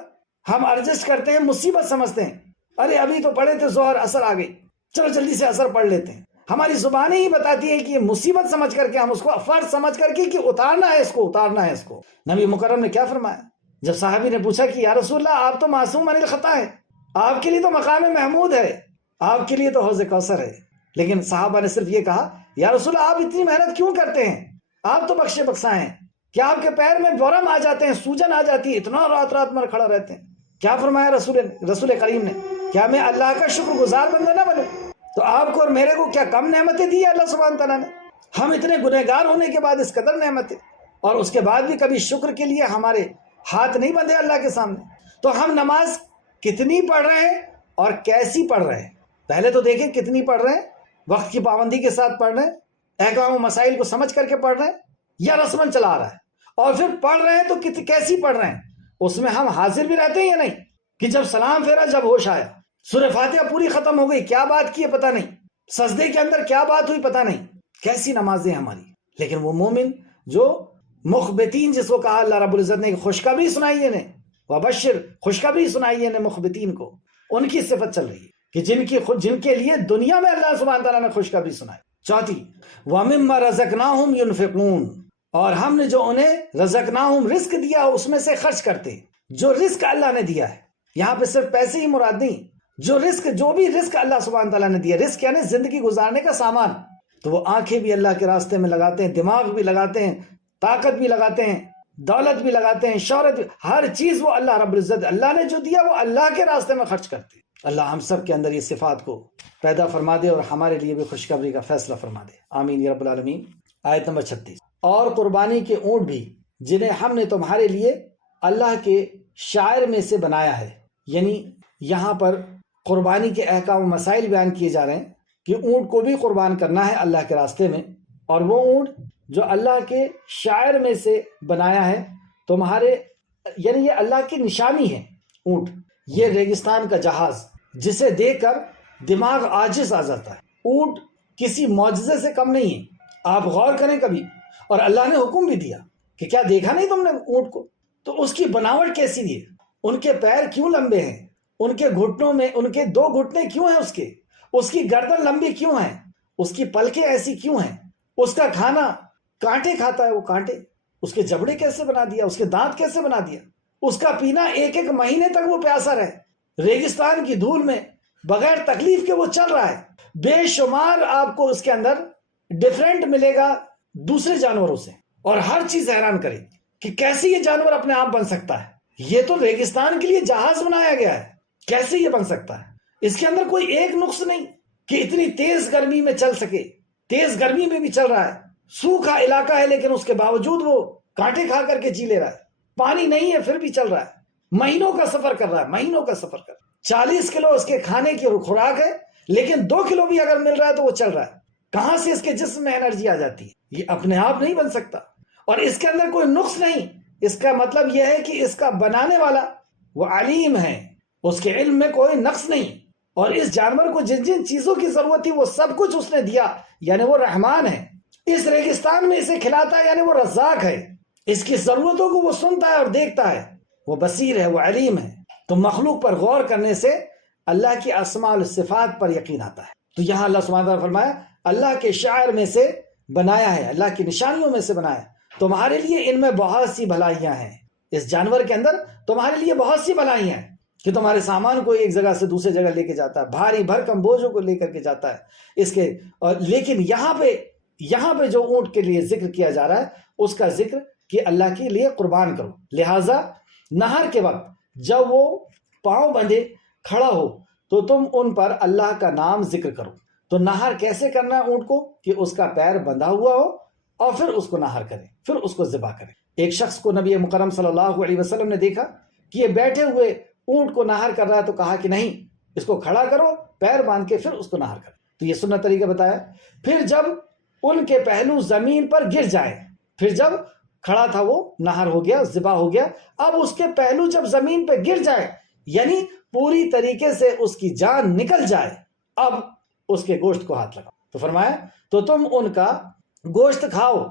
ہم ایڈجسٹ کرتے ہیں، مصیبت سمجھتے ہیں، ارے ابھی تو پڑھے تھے ظہر، عصر آ گئی، چلو جلدی سے عصر پڑھ لیتے ہیں۔ ہماری زبانیں ہی بتاتی ہیں کہ یہ مصیبت سمجھ کر کے، ہم اس کو فرض سمجھ کر کے کہ اتارنا ہے اس کو، اتارنا ہے اس کو۔ نبی مکرم نے کیا فرمایا جب صحابی نے پوچھا کہ یا رسول اللہ آپ تو معصوم عن الخطا ہے، آپ کے لیے تو مقام محمود ہے، آپ کے لیے تو حوض کوثر ہے، لیکن صحابہ نے صرف یہ کہا یا رسول اللہ آپ اتنی محنت کیوں کرتے ہیں، آپ تو بخشے بخشا ہیں، کیا آپ کے پیر میں ورم آ جاتے ہیں، سوجن آ جاتی ہے، اتنا رات رات مر کھڑا رہتے ہیں؟ کیا فرمایا رسول کریم نے، کیا میں اللہ کا شکر گزار بندہ نہ بنوں؟ تو آپ کو اور میرے کو کیا کم نعمتیں دی اللہ سبحانہ تعالیٰ نے؟ ہم اتنے گنہگار ہونے کے بعد اس قدر نعمتیں، اور اس کے بعد بھی کبھی شکر کے لیے ہمارے ہاتھ نہیں بندھے اللہ کے سامنے۔ تو ہم نماز کتنی پڑھ رہے ہیں اور کیسی پڑھ رہے ہیں؟ پہلے تو دیکھیں کتنی پڑھ رہے ہیں، وقت کی پابندی کے ساتھ پڑھ رہے ہیں، احکام و مسائل کو سمجھ کر کے پڑھ رہے ہیں، یا رسمن چلا رہا ہے؟ اور پھر پڑھ رہے ہیں تو کیسی پڑھ رہے ہیں، اس میں ہم حاضر بھی رہتے ہیں یا نہیں؟ کہ جب سلام پھیرا، جب ہوش آیا، سورہ فاتحہ پوری ختم ہو گئی، کیا بات کی ہے پتہ نہیں، سجدے کے اندر کیا بات ہوئی پتہ نہیں، کیسی نمازیں ہماری۔ لیکن وہ مومن جو مخبتین، جس کو کہا اللہ رب العزت نے خوشخبری سنائی ہے، وبشر، خوشخبری سنائی ہے مخبتین کو، ان کی صفت چل رہی ہے کہ جن کے لیے دنیا میں اللہ سبحانہ تعالیٰ نے خوشخبری سنائی۔ چوتھی، وَمِمَّا رَزَقْنَاهُمْ يُنْفِقُونَ، اور ہم نے جو انہیں رزقناہم رزق دیا اس میں سے خرچ کرتے ہیں۔ جو رزق اللہ نے دیا ہے، یہاں پہ صرف پیسے ہی مراد نہیں، جو بھی رزق اللہ سبحانہ تعالیٰ نے دیا، رزق یعنی زندگی گزارنے کا سامان، تو وہ آنکھیں بھی اللہ کے راستے میں لگاتے ہیں، دماغ بھی لگاتے ہیں، طاقت بھی لگاتے ہیں، دولت بھی لگاتے ہیں، شہرت بھی، ہر چیز وہ اللہ رب العزت، اللہ نے جو دیا وہ اللہ کے راستے میں خرچ کرتے ہیں۔ اللہ ہم سب کے اندر یہ صفات کو پیدا فرما دے اور ہمارے لیے بھی خوشخبری کا فیصلہ فرما دے، آمین یا رب العالمین۔ آیت نمبر 36، اور قربانی کے اونٹ بھی جنہیں ہم نے تمہارے لیے اللہ کے شاعر میں سے بنایا ہے، یعنی یہاں پر قربانی کے احکام و مسائل بیان کیے جا رہے ہیں کہ اونٹ کو بھی قربان کرنا ہے اللہ کے راستے میں، اور وہ اونٹ جو اللہ کے شاعر میں سے بنایا ہے تمہارے، یعنی یہ اللہ کی نشانی ہے۔ اونٹ یہ ریگستان کا جہاز جسے دیکھ کر دماغ عاجز آ جاتا ہے، اونٹ کسی معجزے سے کم نہیں ہے، آپ غور کریں کبھی، اور اللہ نے حکم بھی دیا کہ کیا دیکھا نہیں تم نے اونٹ کو؟ تو اس کی بناوٹ کیسی ہے، ان کے پیر کیوں لمبے ہیں، ان کے گھٹنوں میں ان کے 2 گھٹنے کیوں ہیں، اس کی گردن لمبی کیوں ہے، اس کی پلکیں ایسی کیوں ہیں، اس کا کھانا کانٹے کھاتا ہے، وہ کانٹے، اس کے جبڑے کیسے بنا دیا، اس کے دانت کیسے بنا دیا، اس کا پینا 1 مہینے تک وہ پیاسا رہے، ریگستان کی دھول میں بغیر تکلیف کے وہ چل رہا ہے۔ بے شمار آپ کو اس کے اندر ڈیفرنٹ ملے گا دوسرے جانوروں سے، اور ہر چیز حیران کرے کہ کیسے یہ جانور اپنے آپ بن سکتا ہے، یہ تو ریگستان کے لیے جہاز بنایا گیا ہے، کیسے یہ بن سکتا ہے؟ اس کے اندر کوئی ایک نقص نہیں کہ اتنی تیز گرمی میں چل سکے، تیز گرمی میں بھی چل رہا ہے، سوکھا علاقہ ہے لیکن اس کے باوجود وہ کانٹے کھا کر کے جی لے رہا ہے، پانی نہیں ہے پھر بھی چل رہا ہے، مہینوں کا سفر کر رہا ہے، مہینوں کا سفر کر رہا ہے، 40 کلو اس کے کھانے کی خوراک ہے، لیکن 2 کلو بھی اگر مل رہا ہے تو وہ چل رہا ہے۔ کہاں سے اس کے جسم میں انرجی آ جاتی ہے؟ یہ اپنے آپ نہیں بن سکتا، اور اس کے اندر کوئی نقص نہیں۔ اس کا مطلب یہ ہے کہ اس کا بنانے والا وہ علیم ہے، اس کے علم میں کوئی نقص نہیں، اور اس جانور کو جن جن چیزوں کی ضرورت تھی وہ سب کچھ اس نے دیا، یعنی وہ رحمان ہے۔ اس ریگستان میں اسے کھلاتا ہے، یعنی وہ رزاق ہے، اس کی ضرورتوں کو وہ سنتا ہے اور دیکھتا ہے، وہ بصیر ہے، وہ علیم ہے۔ تو مخلوق پر غور کرنے سے اللہ کی اسماء و صفات پر یقین آتا ہے۔ تو یہاں اللہ سبحانہ وتعالی فرمایا اللہ کے شاعر میں سے بنایا ہے، اللہ کی نشانیوں میں سے بنایا ہے، تمہارے لیے ان میں بہت سی بھلائیاں ہیں، اس جانور کے اندر تمہارے لیے بہت سی بھلائیاں ہیں کہ تمہارے سامان کو ایک جگہ سے دوسری جگہ لے کے جاتا ہے، بھاری بھرکم بوجھوں کو لے کر کے جاتا ہے اس کے، اور لیکن یہاں پہ جو اونٹ کے لیے ذکر کیا جا رہا ہے اس کا ذکر کہ اللہ کے لیے قربان کرو۔ لہٰذا نہر کے وقت جب وہ پاؤں بندھے کھڑا ہو تو تم ان پر اللہ کا نام ذکر کرو۔ تو نہر کیسے کرنا ہے اونٹ کو؟ کہ اس کا پیر بندھا ہوا ہو اور پھر اس کو نہر کرے، پھر اس کو ذبح کرے۔ ایک شخص کو نبی مکرم صلی اللہ علیہ وسلم نے دیکھا کہ یہ بیٹھے ہوئے اونٹ کو نہر کر رہا ہے، تو کہا کہ نہیں، اس کو کھڑا کرو، پیر باندھ کے پھر اس کو نہر کرو۔ تو یہ سنت طریقہ بتایا۔ پھر جب ان کے پہلو زمین پر گر جائے، پھر جب کھڑا تھا وہ نہر ہو گیا، ذبح ہو گیا، اب اس کے پہلو جب زمین پہ گر جائے، یعنی پوری طریقے سے اس کی جان نکل جائے، اب اس کے گوشت کو ہاتھ لگاؤ۔ تو فرمایا تو تم ان کا گوشت کھاؤ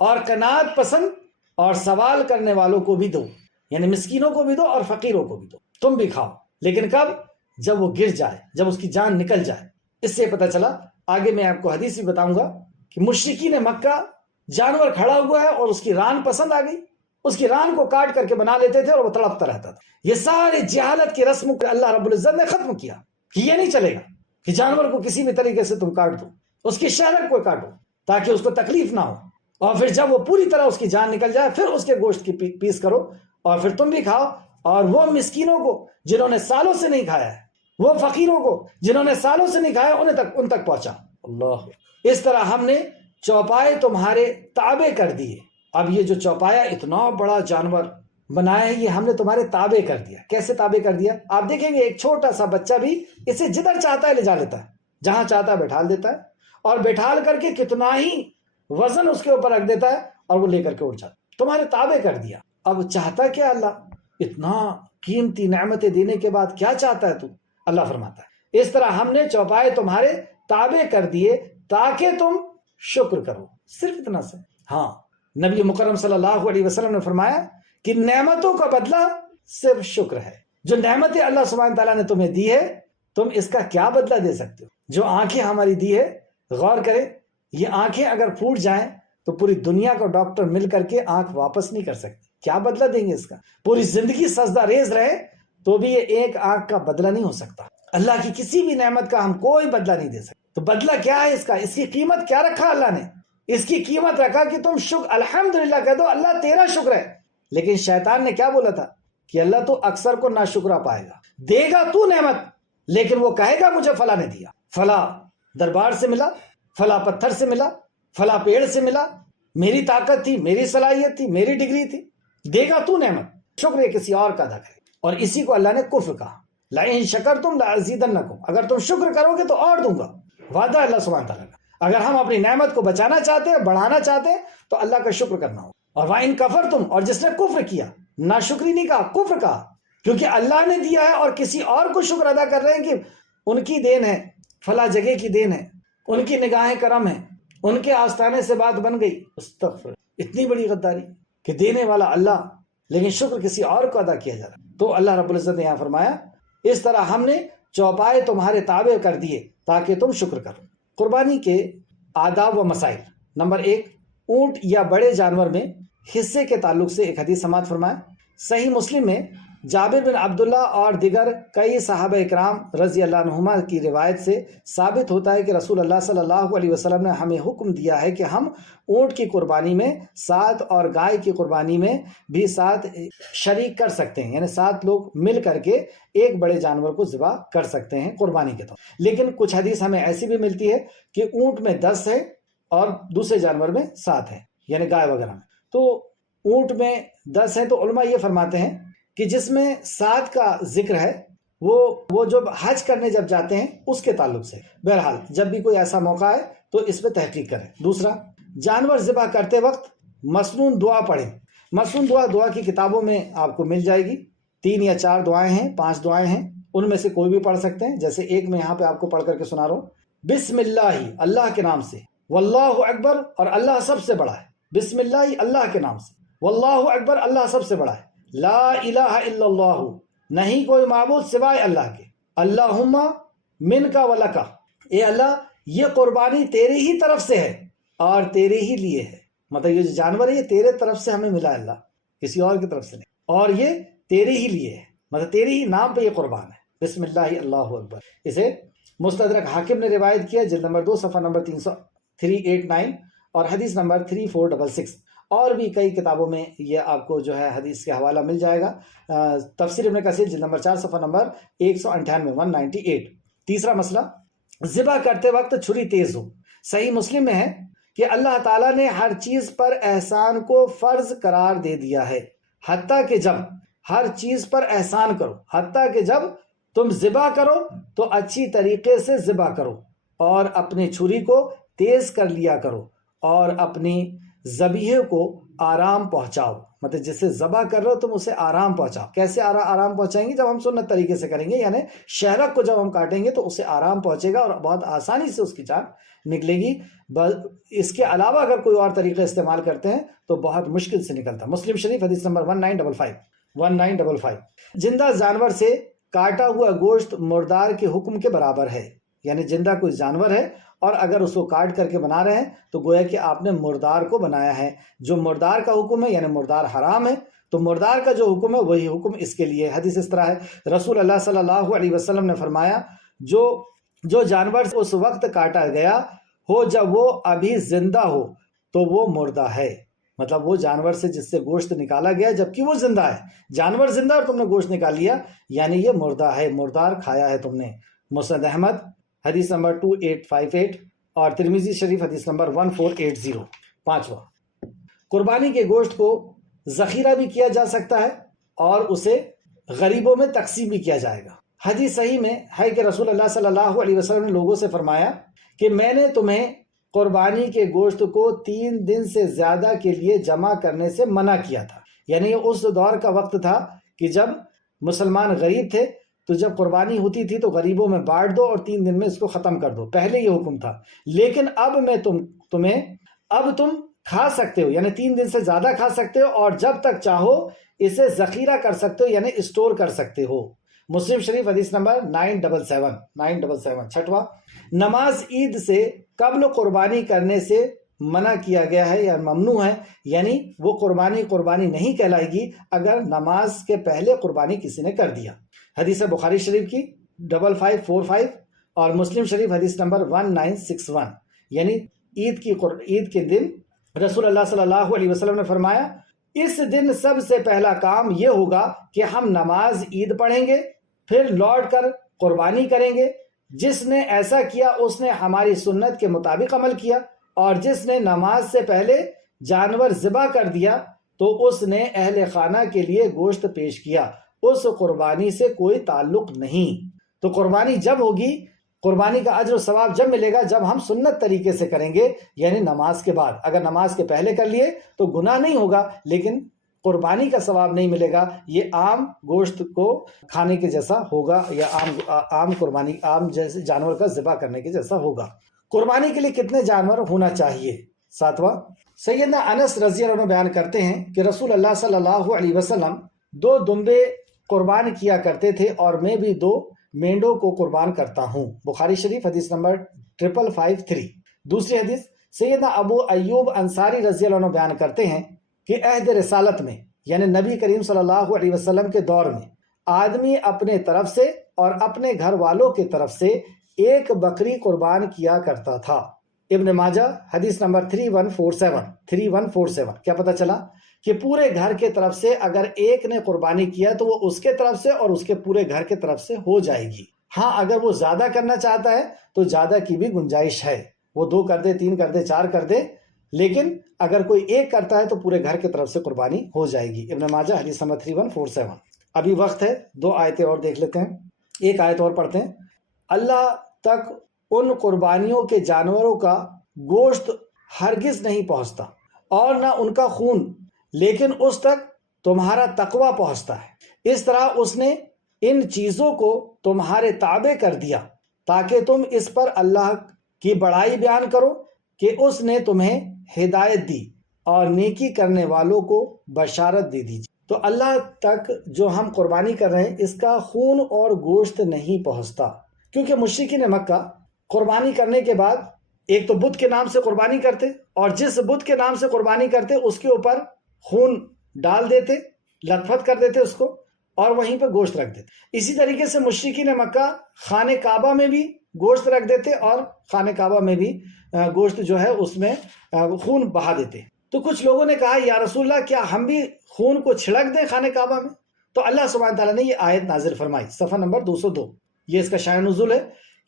اور قناعت پسند اور سوال کرنے والوں کو بھی دو، یعنی مسکینوں کو بھی دو اور فقیروں کو بھی دو، تم بھی کھاؤ، لیکن کب؟ جب وہ گر جائے، جب اس کی جان نکل جائے۔ اس سے پتہ چلا، آگے میں آپ کو حدیث بھی بتاؤں گا، کہ مشرکین مکہ جانور کھڑا ہوا ہے اور اس کی ران پسند آ گئی، اس کی ران کو کاٹ کر کے بنا لیتے تھے اور وہ تڑپتا رہتا تھا۔ یہ سارے جہالت کی رسم کو اللہ رب العزت نے ختم کیا کہ یہ نہیں چلے گا کہ جانور کو کسی بھی طریقے سے تم کاٹ دو، اس کی شہرت کو کاٹو تاکہ اس کو تکلیف نہ ہو، اور پھر جب وہ پوری طرح اس کی جان نکل جائے پھر اس کے گوشت کی پیس کرو اور پھر تم بھی کھاؤ، اور وہ مسکینوں کو جنہوں نے سالوں سے نہیں کھایا ہے، وہ فقیروں کو جنہوں نے سالوں سے نہیں کھایا، ان تک پہنچا۔ اللہ، اس طرح ہم نے چوپائے تمہارے تابع کر دیے۔ اب یہ جو چوپایا اتنا بڑا جانور بنایا ہے، یہ ہم نے تمہارے تابع کر دیا۔ کیسے تابع کر دیا؟ آپ دیکھیں گے ایک چھوٹا سا بچہ بھی اسے جدھر چاہتا ہے لے جا لیتا ہے، جہاں چاہتا ہے بیٹھال دیتا ہے، اور بیٹھال کر کے کتنا ہی وزن اس کے اوپر رکھ دیتا ہے اور وہ لے کر کے اٹھ جاتا ہے۔ تمہارے تابع کر دیا۔ اب چاہتا کیا اللہ؟ اتنا قیمتی نعمتیں دینے کے بعد کیا چاہتا ہے تو؟ اللہ فرماتا ہے اس طرح ہم نے چوپائے تمہارے تابع کر دیے تاکہ تم شکر کرو، صرف اتنا سے۔ ہاں، نبی مکرم صلی اللہ علیہ وسلم نے فرمایا کہ نعمتوں کا بدلہ صرف شکر ہے۔ جو نعمتیں اللہ سبحانہ تعالیٰ نے تمہیں دی ہے، تم اس کا کیا بدلہ دے سکتے ہو؟ جو آنکھیں ہماری دی ہے، غور کریں، یہ آنکھیں اگر پھوٹ جائیں تو پوری دنیا کو ڈاکٹر مل کر کے آنکھ واپس نہیں کر سکتے، کیا بدلہ دیں گے اس کا؟ پوری زندگی سجدہ ریز رہے تو بھی یہ ایک آنکھ کا بدلہ نہیں ہو سکتا۔ اللہ کی کسی بھی نعمت کا ہم کوئی بدلہ نہیں دے سکتے۔ تو بدلہ کیا ہے اس کا؟ اس کی قیمت کیا رکھا اللہ نے؟ اس کی قیمت رکھا کہ تم شکر الحمدللہ کہہ دو، اللہ تیرا شکر ہے۔ لیکن شیطان نے کیا بولا تھا کہ اللہ تو اکثر کو ناشکرا پائے گا، دے گا تو نعمت، لیکن وہ کہے گا مجھے فلاں نے دیا، فلاں دربار سے ملا، فلاں پتھر سے ملا، فلاں پیڑ سے ملا، میری طاقت تھی، میری صلاحیت تھی، میری ڈگری تھی، دے گا تو نعمت، شکر یہ کسی اور کا ادا کرے۔ اور اسی کو اللہ نے کفر کہا، لئن شکرتم لازیدنکم، اگر تم شکر کرو گے تو اور دوں گا، وعدہ اللہ سبحانہ تعالیٰ کا۔ اگر ہم اپنی نعمت کو بچانا چاہتے ہیں، بڑھانا چاہتے ہیں، تو اللہ کا شکر کرنا ہو۔ اور وَإِن كَفَرْتُمْ، اور جس نے کفر کیا، ناشکری نہیں کہا، کفر کہا، کیونکہ اللہ نے دیا ہے اور کسی اور کو شکر ادا کر رہے ہیں کہ ان کی دین ہے، فلاں جگہ کی دین ہے، ان کی نگاہیں کرم ہیں، ان کے آستانے سے بات بن گئی۔ استغفر، اتنی بڑی غداری کہ دینے والا اللہ، لیکن شکر کسی اور کو ادا کیا جا رہا۔ تو اللہ رب العزت نے یہاں فرمایا اس طرح ہم نے چوپائے تمہارے تابع کر دیے تاکہ تم شکر کرو۔ قربانی کے آداب و مسائل۔ نمبر 1، اونٹ یا بڑے جانور میں حصے کے تعلق سے ایک حدیث سماعت فرمایا۔ صحیح مسلم میں جابر بن عبداللہ اور دیگر کئی صحابہ اکرام رضی اللہ عنہما کی روایت سے ثابت ہوتا ہے کہ رسول اللہ صلی اللہ علیہ وسلم نے ہمیں حکم دیا ہے کہ ہم اونٹ کی قربانی میں 7 اور گائے کی قربانی میں بھی 7 شریک کر سکتے ہیں، یعنی 7 لوگ مل کر کے ایک بڑے جانور کو ذبح کر سکتے ہیں قربانی کے طور۔ لیکن کچھ حدیث ہمیں ایسی بھی ملتی ہے کہ اونٹ میں 10 ہے اور دوسرے جانور میں 7 ہے، یعنی گائے وغیرہ میں۔ تو اونٹ میں 10 ہیں تو علماء یہ فرماتے ہیں کہ جس میں 7 کا ذکر ہے وہ جب حج کرنے جب جاتے ہیں اس کے تعلق سے۔ بہرحال جب بھی کوئی ایسا موقع ہے تو اس پہ تحقیق کریں۔ دوسرا، جانور ذبح کرتے وقت مسنون دعا پڑھیں۔ مسنون دعا کی کتابوں میں آپ کو مل جائے گی، 3 یا 4 دعائیں ہیں، 5 دعائیں ہیں، ان میں سے کوئی بھی پڑھ سکتے ہیں۔ جیسے ایک میں یہاں پہ آپ کو پڑھ کر کے سنا رہا ہوں، بسم اللہ، اللہ کے نام سے، واللہ اکبر، اور اللہ سب سے بڑا ہے، بسم اللہ اللہ کے نام سے، واللہ اکبر، اللہ سب سے بڑا ہے، لا الہ الا اللہ، نہیں کوئی معبود سوائے اللہ کے، اللہم منکا ولکا، اے اللہ یہ قربانی تیری ہی طرف سے ہے اور تیرے ہی لیے ہے، مطلب یہ جو جانور ہے یہ تیرے طرف سے ہمیں ملا اللہ، کسی اور کی طرف سے نہیں، اور یہ تیرے ہی لیے ہے، مطلب تیرے ہی نام پہ یہ قربان ہے، بسم اللہ اللہ اکبر۔ اسے مستدرک حاکم نے روایت کیا، جلد نمبر 2 صفحہ نمبر 389 اور حدیث نمبر 3466۔ اور بھی کئی کتابوں میں یہ آپ کو جو ہے حدیث کے حوالہ مل جائے گا. تفسیر ابن کثیر جلد نمبر 4 صفحہ نمبر 198 198. تیسرا مسئلہ، ذبح کرتے وقت چھری تیز ہو. صحیح مسلم میں ہے کہ اللہ تعالیٰ نے ہر چیز پر احسان کو فرض قرار دے دیا ہے، حتیٰ کہ جب ہر چیز پر احسان کرو، حتیٰ کہ جب تم ذبح کرو تو اچھی طریقے سے ذبح کرو اور اپنے چھری کو تیز کر لیا کرو اور اپنی ذبیحے کو آرام پہنچاؤ. مطلب جسے ذبح کر رہے ہو تم اسے آرام پہنچاؤ. کیسے آرام پہنچائیں گے؟ جب ہم سنت طریقے سے کریں گے، یعنی شہرک کو جب ہم کاٹیں گے تو اسے آرام پہنچے گا اور بہت آسانی سے اس کی جان نکلے گی. اس کے علاوہ اگر کوئی اور طریقے استعمال کرتے ہیں تو بہت مشکل سے نکلتا. مسلم شریف حدیث نمبر 1955. زندہ جانور سے کاٹا ہوا گوشت مردار کے حکم کے برابر ہے. یعنی زندہ کوئی جانور ہے اور اگر اس کو کاٹ کر کے بنا رہے ہیں تو گویا کہ آپ نے مردار کو بنایا ہے. جو مردار کا حکم ہے یعنی مردار حرام ہے، تو مردار کا جو حکم ہے وہی حکم اس کے لیے. حدیث اس طرح ہے، رسول اللہ صلی اللہ علیہ وسلم نے فرمایا، جو جانور اس وقت کاٹا گیا ہو جب وہ ابھی زندہ ہو تو وہ مردہ ہے. مطلب وہ جانور سے جس سے گوشت نکالا گیا جبکہ وہ زندہ ہے. جانور زندہ اور تم نے گوشت نکال لیا، یعنی یہ مردہ ہے، مردار کھایا ہے تم نے. مسند احمد حدیث نمبر 2858 اور ترمذی شریف حدیث نمبر 1480. پانچواں، قربانی کے گوشت کو ذخیرہ بھی کیا جا سکتا ہے اور اسے غریبوں میں تقسیم بھی کیا جائے گا. حدیث صحیح میں ہے کہ رسول اللہ صلی اللہ علیہ وسلم نے لوگوں سے فرمایا کہ میں نے تمہیں قربانی کے گوشت کو 3 دن سے زیادہ کے لیے جمع کرنے سے منع کیا تھا. یعنی اس دور کا وقت تھا کہ جب مسلمان غریب تھے، تو جب قربانی ہوتی تھی تو غریبوں میں بانٹ دو اور 3 دن میں اس کو ختم کر دو. پہلے یہ حکم تھا، لیکن اب میں تم کھا سکتے ہو، یعنی 3 دن سے زیادہ کھا سکتے ہو اور جب تک چاہو اسے ذخیرہ کر سکتے ہو، یعنی اسٹور کر سکتے ہو. مسلم شریف حدیث نمبر 977. چھٹواں، نماز عید سے قبل قربانی کرنے سے منع کیا گیا ہے یا ممنوع ہے. یعنی وہ قربانی نہیں کہلائے گی اگر نماز کے پہلے قربانی کسی نے کر دیا. حدیث بخاری شریف کی 5545 اور مسلم شریف حدیث نمبر 1961. یعنی عید کے دن رسول اللہ صلی اللہ علیہ وسلم نے فرمایا، اس دن سب سے پہلا کام یہ ہوگا کہ ہم نماز عید پڑھیں گے، پھر لوٹ کر قربانی کریں گے. جس نے ایسا کیا اس نے ہماری سنت کے مطابق عمل کیا، اور جس نے نماز سے پہلے جانور ذبح کر دیا تو اس نے اہل خانہ کے لیے گوشت پیش کیا، اس قربانی سے کوئی تعلق نہیں. تو قربانی جب ہوگی، قربانی کا اجر و ثواب جب ملے گا جب ہم سنت طریقے سے کریں گے، یعنی نماز کے بعد. اگر نماز کے پہلے کر لیے تو گناہ نہیں ہوگا لیکن قربانی کا ثواب نہیں ملے گا. یہ عام گوشت کو کھانے کے جیسا ہوگا یا عام جیسے جانور کا ذبح کرنے کے جیسا ہوگا. قربانی کے لیے کتنے جانور ہونا چاہیے؟ ساتواں، سیدنا انس رضی اللہ عنہ بیان کرتے ہیں کہ رسول اللہ صلی اللہ علیہ وسلم 2 دمبے قربان کیا کرتے تھے اور میں بھی 2 مینڈوں کو قربان کرتا ہوں. بخاری شریف حدیث نمبر 5553. دوسری حدیث، سیدنا ابو ایوب انصاری رضی اللہ عنہ بیان کرتے ہیں کہ عہد رسالت میں یعنی نبی کریم صلی اللہ علیہ وسلم کے دور میں آدمی اپنے طرف سے اور اپنے گھر والوں کے طرف سے 1 بکری قربان کیا کرتا تھا. ابن ماجہ حدیث نمبر 3147. کیا پتہ چلا کہ پورے گھر کے طرف سے اگر ایک نے قربانی کیا تو وہ اس کے طرف سے اور اس کے پورے گھر کے طرف سے ہو جائے گی. ہاں اگر وہ زیادہ کرنا چاہتا ہے تو زیادہ کی بھی گنجائش ہے، وہ 2 کر دے، 3 کر دے، 4 کر دے، لیکن اگر کوئی 1 کرتا ہے تو پورے گھر کی طرف سے قربانی ہو جائے گی. ابن ماجہ حدیث نمبر 3147. ابھی وقت ہے 2 آیتیں اور دیکھ لیتے ہیں. 1 آیت اور پڑھتے ہیں. اللہ تک ان قربانیوں کے جانوروں کا گوشت ہرگز نہیں پہنچتا اور نہ ان کا خون، لیکن اس تک تمہارا تقوی پہنچتا ہے. اس طرح اس نے ان چیزوں کو تمہارے تابع کر دیا تاکہ تم اس پر اللہ کی بڑائی بیان کرو کہ اس نے تمہیں ہدایت دی اور نیکی کرنے والوں کو بشارت دے دیجیے. تو اللہ تک جو ہم قربانی کر رہے ہیں اس کا خون اور گوشت نہیں پہنچتا، کیونکہ مشرکین مکہ قربانی کرنے کے بعد ایک تو بت کے نام سے قربانی کرتے اور جس بت کے نام سے قربانی کرتے اس کے اوپر خون ڈال دیتے، لت پت کر دیتے اس کو اور وہیں پہ گوشت رکھ دیتے. اسی طریقے سے مشرکین مکہ خانہ کعبہ میں بھی گوشت رکھ دیتے اور خانہ کعبہ میں بھی گوشت جو ہے اس میں خون بہا دیتے. تو کچھ لوگوں نے کہا یا رسول اللہ کیا ہم بھی خون کو چھڑک دیں خانہ کعبہ میں؟ تو اللہ سبحانہ تعالیٰ نے یہ آیت نازل فرمائی، صفحہ نمبر 202، یہ اس کا شان نزول ہے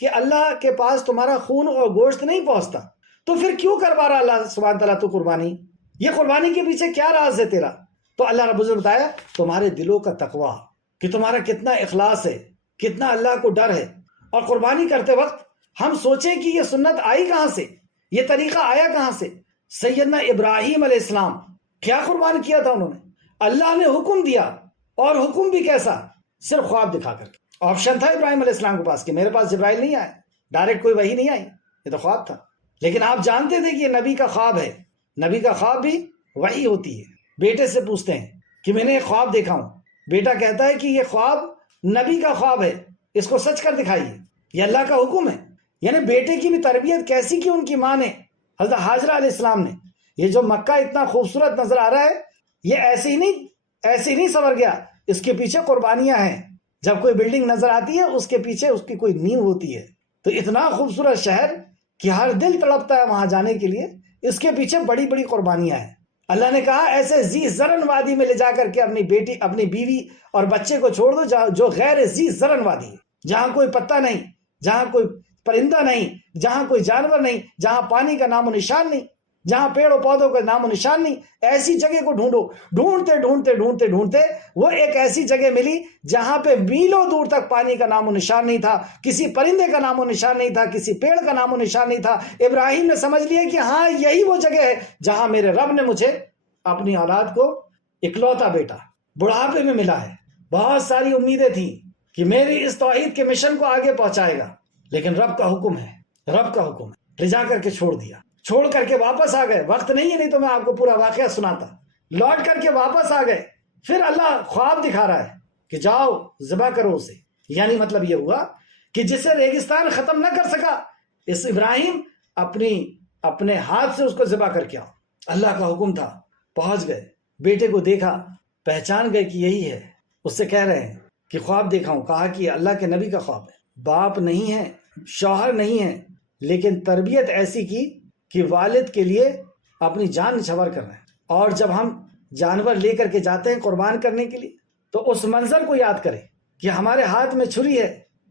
کہ اللہ کے پاس تمہارا خون اور گوشت نہیں پہنچتا، تو پھر کیوں کروا رہا اللہ سبحانہ تعالیٰ تو قربانی؟ یہ قربانی کے پیچھے کیا راز ہے تیرا؟ تو اللہ رب العزت نے بتایا تمہارے دلوں کا تقویٰ، کہ تمہارا کتنا اخلاص ہے، کتنا اللہ کو ڈر ہے۔ اور قربانی کرتے وقت ہم سوچیں کہ یہ سنت آئی کہاں سے، یہ طریقہ آیا کہاں سے؟ سیدنا ابراہیم علیہ السلام کیا قربان کیا تھا انہوں نے؟ اللہ نے حکم دیا، اور حکم بھی کیسا؟ صرف خواب دکھا کر کے۔ آپشن تھا ابراہیم علیہ السلام کے پاس کہ میرے پاس جبرائیل نہیں آئے، ڈائریکٹ کوئی وحی نہیں آئی، یہ تو خواب تھا۔ لیکن آپ جانتے تھے کہ یہ نبی کا خواب ہے، نبی کا خواب بھی وحی ہوتی ہے۔ بیٹے سے پوچھتے ہیں کہ میں نے ایک خواب دیکھا ہوں، بیٹا کہتا ہے کہ یہ خواب نبی کا خواب ہے، اس کو سچ کر دکھائیے، یہ اللہ کا حکم ہے۔ یعنی بیٹے کی بھی تربیت کیسی کی ان کی ماں نے، حضرت حاجرہ علیہ السلام نے۔ یہ جو مکہ اتنا خوبصورت نظر آ رہا ہے یہ ایسے ہی نہیں سنور گیا، اس کے پیچھے قربانیاں ہیں۔ جب کوئی بلڈنگ نظر آتی ہے اس کے پیچھے اس کی کوئی نیو ہوتی ہے۔ تو اتنا خوبصورت شہر کہ ہر دل تڑپتا ہے وہاں جانے کے لیے، اس کے پیچھے بڑی بڑی قربانیاں ہیں۔ اللہ نے کہا ایسے ذی زرن وادی میں لے جا کر کے اپنی بیٹی، اپنی بیوی اور بچے کو چھوڑ دو جو غیر ذی زرن وادی ہے، جہاں کوئی پتا نہیں، جہاں کوئی پرندہ نہیں، جہاں کوئی جانور نہیں، جہاں پانی کا نام و نشان نہیں، جہاں پیڑ و پودوں کا نام و نشان نہیں۔ ایسی جگہ کو ڈھونڈو۔ ڈھونڈتے ڈھونڈتے ڈھونڈتے ڈھونڈتے وہ ایک ایسی جگہ ملی جہاں پہ میلوں دور تک پانی کا نام و نشان نہیں تھا، کسی پرندے کا نام و نشان نہیں تھا، کسی پیڑ کا نام و نشان نہیں تھا۔ ابراہیم نے سمجھ لیا کہ ہاں یہی وہ جگہ ہے جہاں میرے رب نے مجھے اپنی اولاد کو اکلوتا بیٹا بڑھاپے میں ملا ہے۔ بہت ساری امیدیں تھیں کہ میری اس توحید کے مشن کو آگے پہنچائے گا، لیکن رب کا حکم ہے، رب کا حکم ہے، لے جا کر کے چھوڑ دیا۔ چھوڑ کر کے واپس آ گئے، وقت نہیں ہے نہیں تو میں آپ کو پورا واقعہ سناتا۔ لوٹ کر کے واپس آ گئے، پھر اللہ خواب دکھا رہا ہے کہ جاؤ ذبح کرو اسے۔ یعنی مطلب یہ ہوا کہ جسے ریگستان ختم نہ کر سکا، اس ابراہیم اپنے ہاتھ سے اس کو ذبح کر کے آؤ۔ اللہ کا حکم تھا، پہنچ گئے، بیٹے کو دیکھا، پہچان گئے کہ یہی ہے۔ اس سے کہہ رہے ہیں کہ خواب دیکھا ہوں، کہا کہ اللہ کے نبی کا خواب ہے، باپ نہیں ہے، شوہر نہیں ہے، لیکن تربیت ایسی کی کہ والد کے لیے اپنی جان نچھاور کر رہے ہیں۔ اور جب ہم جانور لے کر کے جاتے ہیں قربان کرنے کے لیے تو اس منظر کو یاد کریں کہ ہمارے ہاتھ میں چھری ہے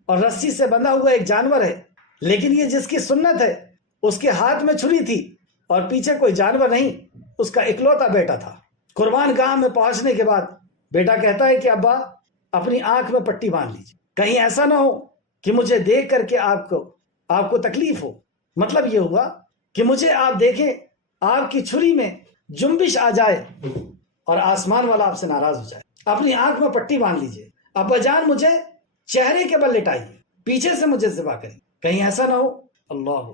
اور رسی سے بندھا ہوا ایک جانور ہے، لیکن یہ جس کی سنت ہے اس کے ہاتھ میں چھری تھی اور پیچھے کوئی جانور نہیں، اس کا اکلوتا بیٹا تھا۔ قربان گاہ میں پہنچنے کے بعد بیٹا کہتا ہے کہ ابا اپنی آنکھ میں پٹی باندھ لیجیے، کہیں ایسا نہ ہو کہ مجھے دیکھ کر کے آپ کو تکلیف ہو۔ مطلب یہ ہوا کہ مجھے آپ دیکھیں، آپ کی چھری میں جنبش آ جائے اور آسمان والا آپ سے ناراض ہو جائے۔ اپنی آنکھ میں پٹی باندھ لیجئے، ابا جان مجھے چہرے کے بل لٹائیے، پیچھے سے مجھے ذبح کریں، کہیں ایسا نہ ہو اللہ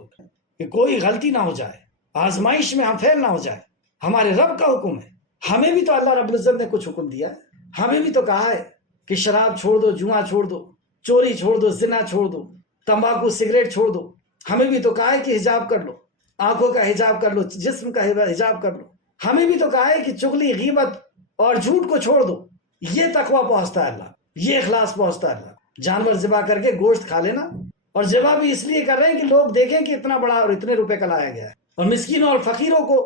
کہ کوئی غلطی نہ ہو جائے، آزمائش میں ہم فیل نہ ہو جائے۔ ہمارے رب کا حکم ہے، ہمیں بھی تو اللہ رب العزت نے کچھ حکم دیا ہے، ہمیں بھی تو کہا ہے کہ شراب چھوڑ دو، جوا چھوڑ دو، چوری چھوڑ دو، زنا چھوڑ دو، تمباکو سگریٹ چھوڑ دو۔ ہمیں بھی تو کہا ہے کہ حجاب کر لو، آنکھوں کا حجاب کر لو، جسم کا حجاب کر لو۔ ہمیں بھی تو کہا ہے کہ چغلی، غیبت اور جھوٹ کو چھوڑ دو۔ یہ تقویٰ پہنچتا ہے اللہ، یہ اخلاص پہنچتا ہے اللہ۔ جانور ذبح کر کے گوشت کھا لینا، اور ذبح بھی اس لیے کر رہے ہیں کہ لوگ دیکھیں کہ اتنا بڑا اور اتنے روپے کا لایا گیا ہے، اور مسکینوں اور فقیروں کو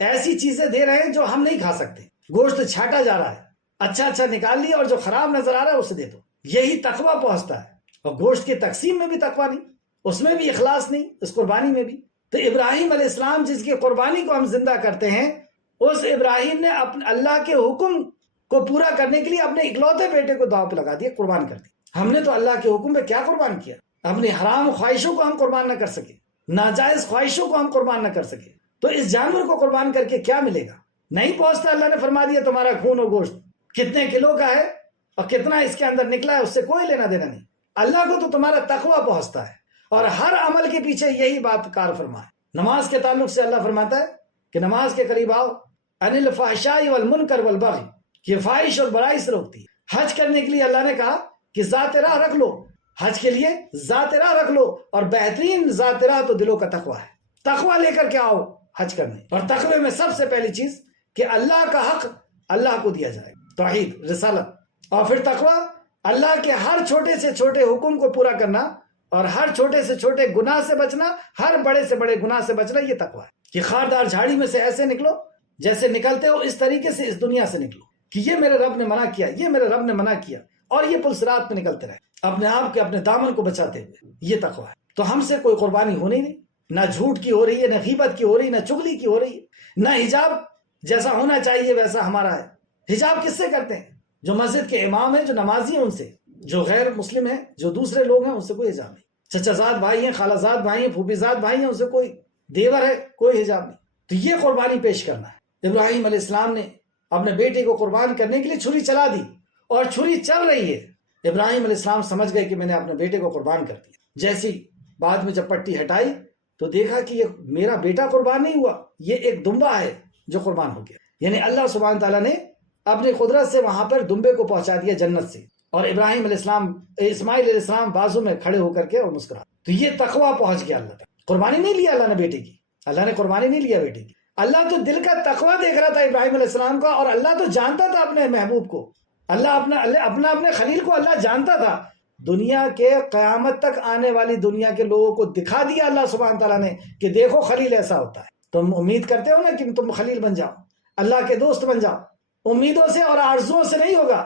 ایسی چیزیں دے رہے ہیں جو ہم نہیں کھا سکتے۔ گوشت چھاٹا جا رہا ہے، اچھا نکال لیا، اور جو خراب نظر آ رہا ہے اسے دے دو۔ یہی تقویٰ پہنچتا ہے۔ اور گوشت کی تقسیم میں بھی تقویٰ نہیں، اس میں بھی اخلاص نہیں، اس قربانی میں بھی۔ تو ابراہیم علیہ السلام جس کی قربانی کو ہم زندہ کرتے ہیں، اس ابراہیم نے اللہ کے حکم کو پورا کرنے کے لیے اپنے اکلوتے بیٹے کو داؤ پہ لگا دیا، قربان کر دیا۔ ہم نے تو اللہ کے حکم پہ کیا قربان کیا؟ اپنی حرام خواہشوں کو ہم قربان نہ کر سکے، ناجائز خواہشوں کو ہم قربان نہ کر سکے، تو اس جانور کو قربان کر کے کیا ملے گا؟ نہیں پہنچتا۔ اللہ نے فرما دیا تمہارا خون اور گوشت کتنے کلو کا ہے اور کتنا اس کے اندر نکلا ہے، اس سے کوئی لینا دینا نہیں۔ اللہ کو تو تمہارا تقویٰ پہنچتا ہے، اور ہر عمل کے پیچھے یہی بات کار فرما ہے۔ نماز کے تعلق سے اللہ فرماتا ہے کہ نماز کے قریب آؤ، عن الفحشاء والمنکر والبغی، کہ فاحش اور برائی سے روکتی ہے۔ حج کرنے کے لیے اللہ نے کہا کہ ذات راہ رکھ لو، حج کے لیے ذات راہ رکھ لو، اور بہترین ذات راہ تو دلوں کا تقویٰ ہے۔ تقویٰ لے کر کے آؤ حج کرنے، اور تقوی میں سب سے پہلی چیز کہ اللہ کا حق اللہ کو دیا جائے، توحید، رسالت، اور پھر تقویٰ اللہ کے ہر چھوٹے سے چھوٹے حکم کو پورا کرنا، اور ہر چھوٹے سے چھوٹے گناہ سے بچنا، ہر بڑے سے بڑے گناہ سے بچنا، یہ تقویٰ ہے۔ کہ خاردار جھاڑی میں سے ایسے نکلو جیسے نکلتے ہو اس طریقے سے اس دنیا سے نکلو کہ یہ میرے رب نے منع کیا، یہ میرے رب نے منع کیا، اور یہ پل صراط پہ نکلتے رہے اپنے آپ کے اپنے دامن کو بچاتے ہوئے. یہ تقویٰ ہے. تو ہم سے کوئی قربانی ہونی نہیں، نہ جھوٹ کی ہو رہی ہے، نہ غیبت کی ہو رہی ہے، نہ چغلی کی ہو رہی ہے، نہ حجاب جیسا ہونا چاہیے ویسا ہمارا ہے. حجاب کس سے کرتے ہیں؟ جو مسجد کے امام ہیں، جو نمازی ہیں ان سے. جو غیر مسلم ہیں، جو دوسرے لوگ ہیں، ان سے کوئی حجاب نہیں. چچا زاد بھائی ہیں، خالہ زاد بھائی ہیں، پھوپھی زاد بھائی ہیں، ان سے کوئی دیور ہے، کوئی حجاب نہیں. تو یہ قربانی پیش کرنا ہے. ابراہیم علیہ السلام نے اپنے بیٹے کو قربان کرنے کے لیے چھری چلا دی، اور چھری چل رہی ہے. ابراہیم علیہ السلام سمجھ گئے کہ میں نے اپنے بیٹے کو قربان کر دیا. جیسی بعد میں جب پٹی ہٹائی تو دیکھا کہ یہ میرا بیٹا قربان نہیں ہوا، یہ ایک دمبا ہے جو قربان ہو گیا. یعنی اللہ سبحانہ تعالیٰ نے اپنی قدرت سے وہاں پر دمبے کو پہنچا دیا جنت سے، اور ابراہیم علیہ السلام اسماعیل علیہ السلام بازو میں کھڑے ہو کر کے اور مسکرا. تو یہ تقویٰ پہنچ گیا اللہ تک. قربانی نہیں لیا اللہ نے بیٹے کی، اللہ نے قربانی نہیں لیا بیٹے کی. اللہ تو دل کا تقویٰ دیکھ رہا تھا ابراہیم علیہ السلام کا، اور اللہ تو جانتا تھا اپنے محبوب کو. اللہ اپنے خلیل کو اللہ جانتا تھا. دنیا کے قیامت تک آنے والی دنیا کے لوگوں کو دکھا دیا اللہ سبحانہ تعالیٰ نے کہ دیکھو خلیل ایسا ہوتا ہے. تم امید کرتے ہو نا کہ تم خلیل بن جاؤ، اللہ کے دوست بن جاؤ. امیدوں سے اور آرزوؤں سے نہیں ہوگا،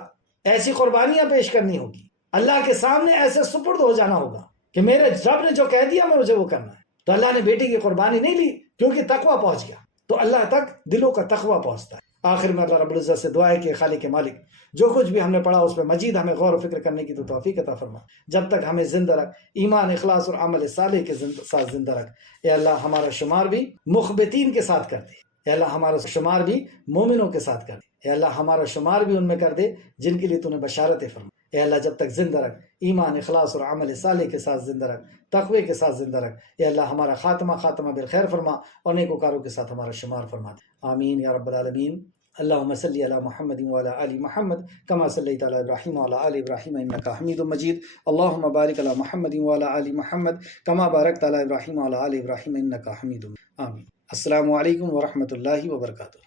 ایسی قربانیاں پیش کرنی ہوگی. اللہ کے سامنے ایسے سپرد ہو جانا ہوگا کہ میرے رب نے جو کہہ دیا مجھے وہ کرنا ہے. تو اللہ نے بیٹی کی قربانی نہیں لی کیونکہ تقویٰ پہنچ گیا. تو اللہ تک دلوں کا تقویٰ پہنچتا ہے. آخر میں اللہ رب العزت سے دعا ہے کہ خالق مالک جو کچھ بھی ہم نے پڑھا اس میں مزید ہمیں غور و فکر کرنے کی تو توفیق عطا فرما. جب تک ہمیں زندہ رکھ، ایمان، اخلاص اور عمل صالح کے ساتھ زندہ رکھ. اے اللہ ہمارا شمار بھی مخبتین کے ساتھ کر دے. اے اللہ ہمارا شمار بھی مومنوں کے ساتھ کر دے. اے اللہ ہمارا شمار بھی ان میں کر دے جن کے لیے تو نے بشارتیں فرما. اے اللہ جب تک زندہ رکھ، ایمان، اخلاص اور عمل صالح کے ساتھ زندہ رکھ، تقوی کے ساتھ زندہ رکھ. اے اللہ ہمارا خاتمہ بالخیر فرما، اور نیکوکاروں کے ساتھ ہمارا شمار فرما دے. آمین یا رب العالمین. اللهم صل على محمد وعلى آل محمد كما صليت على إبراهيم وعلى آل إبراهيم إنك حميد مجيد. اللهم بارك على محمد وعلى آل محمد كما باركت على إبراهيم وعلى آل إبراهيم إنك حميد مجيد. آمين. السلام علیکم ورحمۃ اللہ وبرکاتہ.